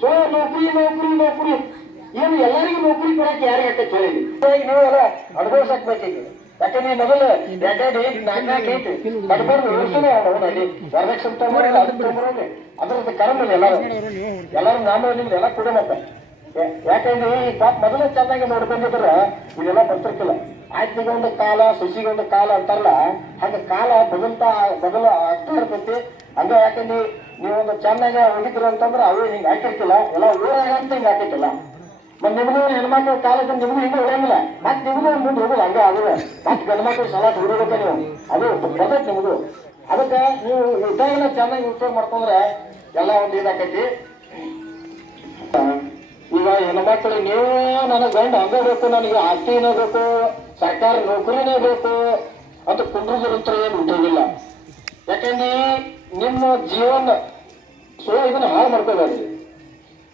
So ನೌಕರಿ ನೌಕರಿ ನೌಕರಿ ಏನು ಎಲ್ಲರಿಗೂ ನೌಕರಿ ಕೊಡಕ್ಕೆ ಯಾರಿಗೆ ಯಾಕೆ ಹೇಳಿದ್ವಿ ನೀವೆಲ್ಲ ಅನುಭವಿಸಾಕ್ಬೇಕೀಗ. ಯಾಕಂದ್ರೆ ಮೊದಲು ಎರಡೆರಡು ನಾಲ್ಕು ಕಟ್ಬಾರ್ದು ವ್ಯವಸ್ಥೆ ಅವನಲ್ಲಿ ವರದಕ್ಷಿಣೆ ತಗೊಂಡ್ರೆ ಅದಕ್ಕೆ ತಗೊಂಡ್ರೆ ಅದ್ರದ್ದು ಕರಮಲ್ಲಿ ಎಲ್ಲರೂ ನಾನು ನಿಮ್ದು ಎಲ್ಲ ಕೂಡ ಮತ್ತೆ ಯಾಕಂದ್ರೆ ಈ ಪಾಪ ಮೊದಲೇ ಚೆನ್ನಾಗಿ ನೋಡ್ಕೊಂಡಿದ್ರೆ ಇದೆಲ್ಲ ಬರ್ತಿರ್ಕಿಲ್ಲ. ಆಯ್ತಿಗೊಂದು ಕಾಲ ಸಸಿಗೊಂದು ಕಾಲ ಅಂತಾರಲ್ಲ ಹಾಗೆ ಕಾಲ ಬದಲ ಆಗ್ತಾ ಇರ್ತೈತಿ. ಹಂಗ ಯಾಕಂದ್ರೆ ನೀವೊಂದು ಚೆನ್ನಾಗಿ ಹೋಗಿದ್ರು ಅಂತಂದ್ರೆ ಅವೇ ಹಿಂಗೆ ಹಾಕಿರ್ತಿಲ್ಲ ಎಲ್ಲ ಊರಾಗ ಅಂತ ಹಿಂಗೆ ಹಾಕಿರ್ತಿಲ್ಲ. ಮತ್ತೆ ನಿಮ್ದು ಹೆಣ್ಮಕ್ಳ ಕಾಲಕ್ಕೆ ನಿಮ್ದು ಹಿಂಗೆ ಹೊಡೆಯಂಗಿಲ್ಲ ಮತ್ತೆ ನಿಮ್ದು ಮುಂದೆ ಹೋಗೋದು ಹಂಗ ಆದ್ರೆ ಮತ್ತೆ ಗಂಡ್ಮಕ್ಳು ಸಲಾಟ್ ಹೊಡಿಬೇಕ ನೀವು ಅದು ಬರ್ತೈತಿ ನಿಮ್ದು. ಅದಕ್ಕೆ ನೀವು ಇದ್ದಾಗೆಲ್ಲ ಚೆನ್ನಾಗಿ ಉಪಯೋಗ ಮಾಡ್ಕೊಂಡ್ರೆ ಎಲ್ಲ ಒಂದು ಇದಾಕೈತಿ. ಈಗ ಹೆಣ್ಮಕ್ಳಿಗೆ ನೀವು ನನಗೆ ಗಂಡ ಹಂಗ ಬೇಕು, ನನಗೆ ಆಸ್ತಿನೇ ಬೇಕು, ಸರ್ಕಾರಿ ನೌಕರಿನೇ ಬೇಕು ಅಂತ ಕುಂಡ್ರದ್ರ ಏನು ಉಪಯೋಗಿಲ್ಲ. ಯಾಕಂದ್ರೆ ನಿಮ್ಮ ಜೀವನ ಇದನ್ನ ಹಾಳು ಮಾಡ್ಕೋಬೇಡ್ರಿ.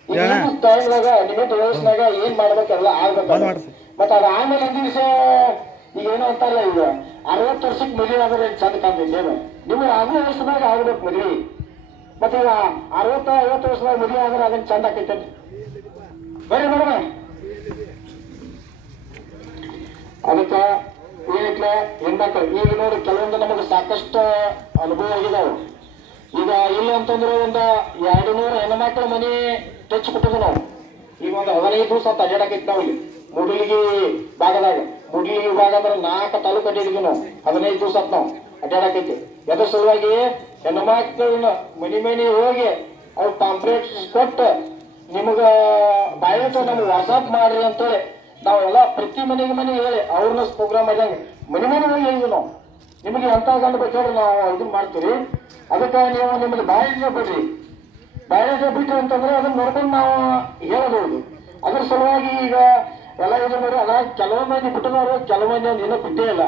ಈಗ ಟೈಮ್ನಾಗ ನಿಮಿಟ್ ವಯಸ್ಸಿನಾಗ ಏನ್ ಮಾಡ್ಬೇಕೆಲ್ಲ ಆಗ್ಬೇಕಲ್ಲ. ಮತ್ತ ಅದ ಆಮೇಲೆ ಒಂದ್ ದಿವಸ ಈಗ ಏನೋ ಅಂತಾರಲ್ಲ, ಈಗ 60 ವರ್ಷಕ್ಕೆ ಮದುವೆ ಆದ್ರೆ ಚಂದ ಕಾಣ್ತೈತಿ. ನಿಮ್ಗೆ ಆಗೋ ವಯಸ್ಸಿನಾಗ ಆಗ್ಬೇಕು ಮದ್ವಿ. ಮತ್ತೆ ಈಗ 60-50 ವರ್ಷದಾಗ ಮದುವೆ ಆದ್ರೆ ಅದನ್ನ ಚಂದ ಆಕೈತೆ ಬರೀ ನೋಡೋಣ. ಅದಕ್ಕ ಏನೈತ್ಲ ಹೆಣ್ಮಕ್ಳು ಈಗ ನೋಡಿ ಕೆಲವೊಂದು ನಮಗೆ ಸಾಕಷ್ಟು ಅನುಭವ ಆಗಿದಾವ. ಈಗ ಇಲ್ಲ ಅಂತಂದ್ರೆ ಒಂದು 200 ಹೆಣ್ಮಕ್ಳ ಮನೆ ಟಚ್ ಕೊಟ್ಟದ ನಾವು. ಈಗ ಒಂದು 15 ದಿವಸ ಅಡ್ಡಾಡಕೈತಿ ನಾವು ಇಲ್ಲಿ ಮೂಡಲಿಗಿ ಭಾಗದಾಗ. ಮೂಡಲಿಗಿ ಭಾಗ ಅಂದ್ರೆ 4 ತಾಲೂಕು ಅಡ್ಡಾಡಿದ್ವಿ ನಾವು. 15 ದಿವಸ ನಾವು ಅಡ್ಡಾಡಕೈತಿ. ಎದ್ರ ಸಲುವಾಗಿ ಹೆಣ್ಮಕ್ಳನ್ನ ಮನೆ ಹೋಗಿ ಅವ್ರು ಪಾಂಪ್ಲೇಟ್ ಕೊಟ್ಟು ನಿಮಗ ಬಾಯೋಟ ನಮ್ಗೆ ವಾಟ್ಸಾಪ್ ಮಾಡ್ರಿ ಅಂತೇಳಿ ನಾವೆಲ್ಲ ಪ್ರತಿ ಮನೆಗೆ ಹೇಳಿ ಅವ್ರನ್ನ ಪ್ರೋಗ್ರಾಮ್ ಆದಂಗೆ ಮನೆ ಹೋಗಿ ಹೇಳಿದ್ವಿ ನಾವು. ನಿಮಗೆ ಎಂತ ಗಂಡು ಬೇಕಾದ್ರೆ ನಾವು ಇದನ್ನ ಮಾಡ್ತೀವಿ. ಅದಕ್ಕೆ ನೀವು ನಿಮ್ಮಲ್ಲಿ ಬಾಯಿಗೆ ಬಿಡ್ರಿ. ಬಾಯಿಗೆ ಬಿಟ್ರಿ ಅಂತಂದ್ರೆ ಅದನ್ನ ನೋಡ್ಕೊಂಡು ನಾವು ಹೇಳಬಹುದು. ಅದ್ರ ಸಲುವಾಗಿ ಈಗ ಎಲ್ಲ ಇದು ನೋಡಿ ಅದ ಕೆಲವು ಮಂದಿ ಬಿಟ್ಟದವರು ಕೆಲವು ಮಂದಿ ಇನ್ನೂ ಬಿಟ್ಟೇ ಇಲ್ಲ.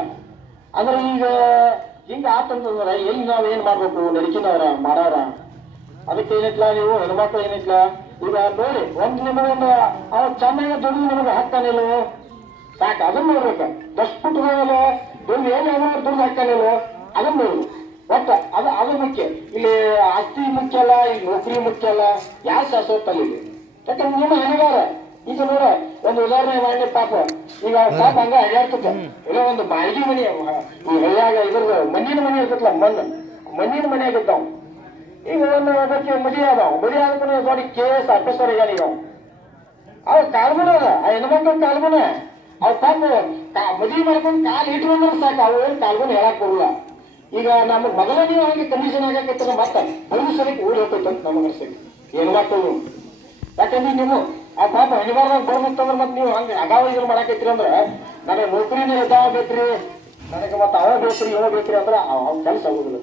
ಅಂದ್ರೆ ಈಗ ಹಿಂಗ ಆತಂತಂದ್ರೆ ಎಲ್ಲಿ ನಾವ್ ಏನ್ ಮಾಡ್ಬೇಕು ನಡಿಕಿನವ್ರ ಮಾಡಾರ. ಅದಕ್ಕೆ ಏನೈತ್ಲ ನೀವು ಹೆಣ್ಮಕ್ಳು ಏನೈತ್ಲ ಈಗ ನೋಡಿ ನಿಮಗೊಂದು ಅವ ಚೆನ್ನಾಗಿ ದುಡ್ಡು ನಿಮಗೆ ಹಾಕ್ತಾನಿಲ್ವ ಸಾಕು ಅದನ್ನ ನೋಡ್ಬೇಕ. ದಷ್ಟು ಪುಟ್ಟದಲ್ಲ ದುಡ್ಡು ಎಲ್ಲಿ ದುಡ್ಡು ಹಾಕ್ತಾನಿಲ್ವ ಅದನ್ನ ನೋಡ್ಬೇಕು. ಒಟ್ಟ ಅದು ಮುಖ್ಯ. ಇಲ್ಲಿ ಆಸ್ತಿ ಮುಖ್ಯ ಅಲ್ಲ, ಇಲ್ಲಿ ನೌಕರಿ ಮುಖ್ಯ ಅಲ್ಲ, ಯಾವ ಶಾಶ್ವತಲ್ಲಿ ಇದೆ. ಯಾಕಂದ್ರೆ ನಿಮ್ಮ ಹಣಗಾರ ಈಗ ನೋಡ ಒಂದು ಉದಾಹರಣೆ ಮಾಡಿ ಪಾಪ ಈಗ ಪಾಪ ಹಂಗ ಅಡ್ಯಾಡ್ತಕ್ಕ ಇಲ್ಲ ಒಂದು ಬಾಯಿಗೆ ಮನೆ ಈ ಹಳ್ಳಿಯಾಗ ಇದ್ರದ್ದು ಮಣ್ಣಿನ ಮನೆ ಇರ್ತಲ್ಲ ಮಣ್ಣಿನ ಮನೆ ಆಗಿದ್ದಾವ. ಈಗ ಒಂದು ಅದಕ್ಕೆ ಮದುವೆ ಆದವು. ಮದುವೆ ಆದ್ಮೇಲೆ ನೋಡಿ KS ಆಫೀಸರ್ ಈಗ ನೀವು ಅವ್ ಕಾಲ್ಗುಣ ಅದ ಆ ಹೆಣ್ಮಕ್ಳ ಕಾಲ್ಗುಣ ಅವ್ ಪಾಪ ಮದುವೆ ಮಾಡ್ಕೊಂಡು ಕಾಲು ಇಟ್ಕೊಂಡ್ರೆ ಸಾಕು. ಅವು ಏನು ಕಾಲ್ಗುಣ ಹೇಳಕ್ ಬರಲ್ಲ. ಈಗ ನಮಗ್ ಮೊದಲ ನೀವು ಹಂಗೆ ಕಂಡೀಷನ್ ಆಗಕ್ಕೆ ಮತ್ತೆ ಭವಿಷ್ಯಕ್ಕೆ ಓಡಿ ಹೋಗ್ತೈತೆ ಅಂತ ನಮಗೆ ಅನ್ಸೈತಿ ಹೆಣ್ಮಕ್ಳು. ಯಾಕಂದ್ರೆ ನೀವು ಆ ಪಾಪ ಅನಿವಾರ್ಯವಾಗಿ ಬರ್ಬೇಕಂದ್ರೆ ಮತ್ತೆ ನೀವು ಹಂಗೆ ಅಗಾವ ಇದನ್ನ ಮಾಡಾಕೈತ್ರಿ ಅಂದ್ರೆ ನನಗೆ ನೌಕರಿನೇ ಇದಾವ ಬೇಕ್ರಿ, ನನಗೆ ಮತ್ತೆ ಅವ ಬೇಕ್ರಿ ಇವ ಬೇಕ್ರಿ ಅಂದ್ರೆ ಅವ್ನ ಕೆಲಸ ಆಗುದಿಲ್ಲ.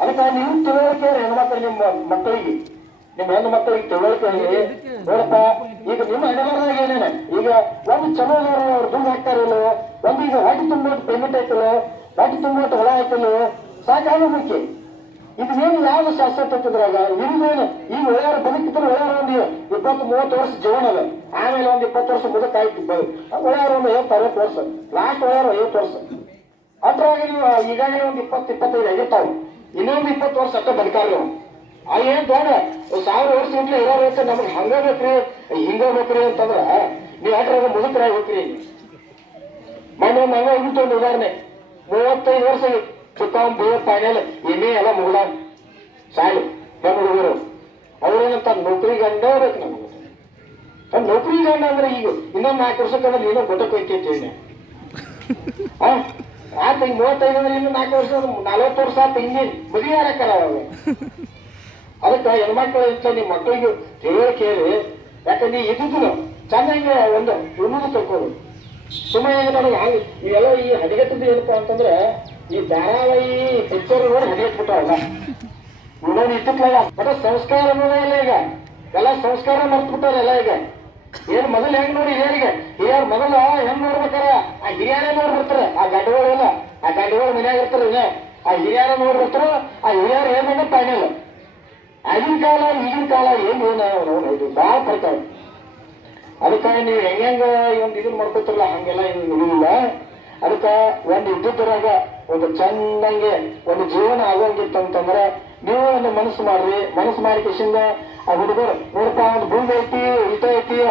ಅದಕ್ಕೆ ನೀವು ತಿಳುವಳಿಕೆ ಹೆಣ್ಮಕ್ಳು ನಿಮ್ಮ ಮಕ್ಕಳಿಗೆ ನಿಮ್ಮ ಹೆಣ್ಣು ಮಕ್ಕಳಿಗೆ ತಿಳುವಳಿಕೆ ನೋಡಪ್ಪ. ಈಗ ನಿಮ್ಮ ಅನಿವಾರ್ಯದಾಗ ಏನೇನ ಈಗ ಒಂದು ಚಲೋ ಅವ್ರು ದುಡ್ಡು ಹಾಕ್ತಾರಿಲ್ಲ, ಒಂದು ಈಗ ಹೊಟ್ಟೆ ತುಂಬೋದು ಪೇಮೆಂಟ್ ಐತಲ್ಲ, ಹೊಟ್ಟೆ ತುಂಬೋದು ಹೊಳ ಐತಲ್ಲ, ಸಾಕಾಗ ಮುಖ್ಯ. ಇದು ಏನು ಯಾವ್ದು ಶಾಶ್ವತ ಇದ್ರಾಗ ನಿಮ್ದೇನು ಈಗ ಒಳ್ಳೆಯ ಬದುಕಿದ್ರೆ ಒಳ್ಳೆಯ ಒಂದು 20-30 ವರ್ಷ ಜೀವನ ಅದ. ಆಮೇಲೆ ಒಂದು 20 ವರ್ಷ ಮುದಕ್ ಆಯ್ತು ಒಳ್ಳೆಯ ಒಂದು 50-60 ವರ್ಷ ಲಾಸ್ಟ್ ಒಳ್ಳೆಯ 50 ವರ್ಷ ಅದ್ರಾಗ ನೀವು ಈಗಾಗಲೇ ಒಂದು 20-25 ಆಗಿರ್ತಾವೆ. ಇನ್ನೊಂದು 20 ವರ್ಷ ಅಷ್ಟ ಬದುಕಾರ್ರಿ ನಾವು. ಏನ್ ದೊಡ್ಡ 1000 ವರ್ಷ ಇಟ್ಲಿ ಇರೋದಕ್ಕೆ ನಮ್ಗೆ ಹಂಗ ಬೇಕ್ರಿ ಹಿಂಗ ಬೇಕ್ರಿ ಅಂತಂದ್ರ ನೀವು ಅದ್ರಾಗ ಮುದುಕರಾಗಿ ಹೋಗ್ರಿ. ಮೊನ್ನೆ ಒಂದು ಹಂಗ ಹೋಗಿತ್ತು ಒಂದು ಉದಾಹರಣೆ. 35 ವರ್ಷ ಚಿಕ್ಕಾವ್ ಫೈನಲ್ ಎಮ್ಮೆ ಎಲ್ಲ ಮುಗಿದ ಸಾಲು ಹೆಣ್ಣು ಹುಡುಗರು ಅವ್ರೇನಂತ ನೌಕರಿ ಗಂಡ ಬೇಕು ನಮಗೆ. ನೌಕರಿ ಗಂಡ ಅಂದ್ರೆ ಈಗ ಇನ್ನೊಂದು 4 ವರ್ಷಕ್ಕಂದ್ರೆ ನೀನು ಗೊತ್ತಕ್ಕೆ ಹೋಯ್ತೈತಿ. ಆತ ಈಗ 35 ಅಂದ್ರೆ ಇನ್ನು 4 ವರ್ಷ 40 ವರ್ಷ ಆತ ಇನ್ನೇನು ಮದುವೆ ಯಾರಕ್ಕಾರ ಅವಾಗ. ಅದಕ್ಕೆ ಹೆಣ್ಮಕ್ಳು ಇಷ್ಟ ನಿಮ್ಮ ಮಕ್ಕಳಿಗೆ ತಿಳುವಳಿಕೆ ಹೇಳಿ. ಯಾಕಂದ್ರೆ ಇದ್ದಿದ್ದು ಚೆನ್ನಾಗಿ ಒಂದು ಉನ್ನತ ತಿಳ್ಕೋದು. ಸುಮ್ಮನೆ ನನಗೆ ಹಂಗೆ ಇವೆಲ್ಲ ಈ ಹದಿಗೆಟ್ಟದ್ದು ಏನಪ್ಪಾ ಅಂತಂದ್ರೆ ಈ ಧಾರಾವಾಹಿ ಪಿಕ್ಚರ್ ನೋಡಿ ಹದಿಗೆಟ್ಬಿಟ್ಟಾವಲ್ಲ ಇನ್ನೊಂದು ಇತ್ತಿತ್ತಲ್ಲ ಮತ್ತೆ ಸಂಸ್ಕಾರ ಅನ್ನೋದೇ ಇಲ್ಲ. ಈಗ ಎಲ್ಲ ಸಂಸ್ಕಾರ ಮರ್ತ್ಬಿಟ್ಟಾರೆಲ್ಲ. ಈಗ ಏನ್ ಮೊದಲು ಹೆಂಗ್ ನೋಡಿ ಹಿರಿಯರಿಗೆ ಹಿರಿಯರ್ ಮೊದಲ ಹೆಂಗ್ ನೋಡ್ಬೇಕಾರ ಆ ಹಿರಿಯರೇ ನೋಡ್ಬಿಡ್ತಾರೆ. ಆ ಗಡ್ಡಗಳೆಲ್ಲ ಆ ಗಡ್ಡಗಳು ಮನ್ಯಾಗ ಇರ್ತಾರೆ. ಆ ಹಿರಿಯರ ನೋಡ್ಬಿಡ್ತಾರ. ಆ ಹಿರಿಯರು ಏನ್ ಬಂದ ಫೈನಲ್. ಆಗಿನ ಕಾಲ ಈಗಿನ ಕಾಲ ಏನ್ ಇದು ಬಾಳ ಬರ್ತಾವ. ಅದಕ್ಕಾಗಿ ನೀವು ಹೆಂಗ ಒಂದು ಇದನ್ನ ಮಾಡ್ಕೊತಿರಲ್ಲ ಹಂಗೆಲ್ಲ ಇದು ಇರುವುದಿಲ್ಲ. ಅದಕ್ಕೆ ಒಂದು ಇದ್ದಿದ್ದರಾಗ ಒಂದು ಚಂದಂಗೆ ಒಂದು ಜೀವನ ಆಗೋಂಗಿತ್ತು ಅಂತಂದ್ರೆ ನೀವು ಒಂದು ಮನಸ್ಸು ಮಾಡ್ರಿ. ಮನಸ್ಸು ಮಾಡಿ ಕಿಶಿಂದ ಆ ಹುಡುಗರು ನೋಡಪ್ಪ ಒಂದು ಭೂಮಿ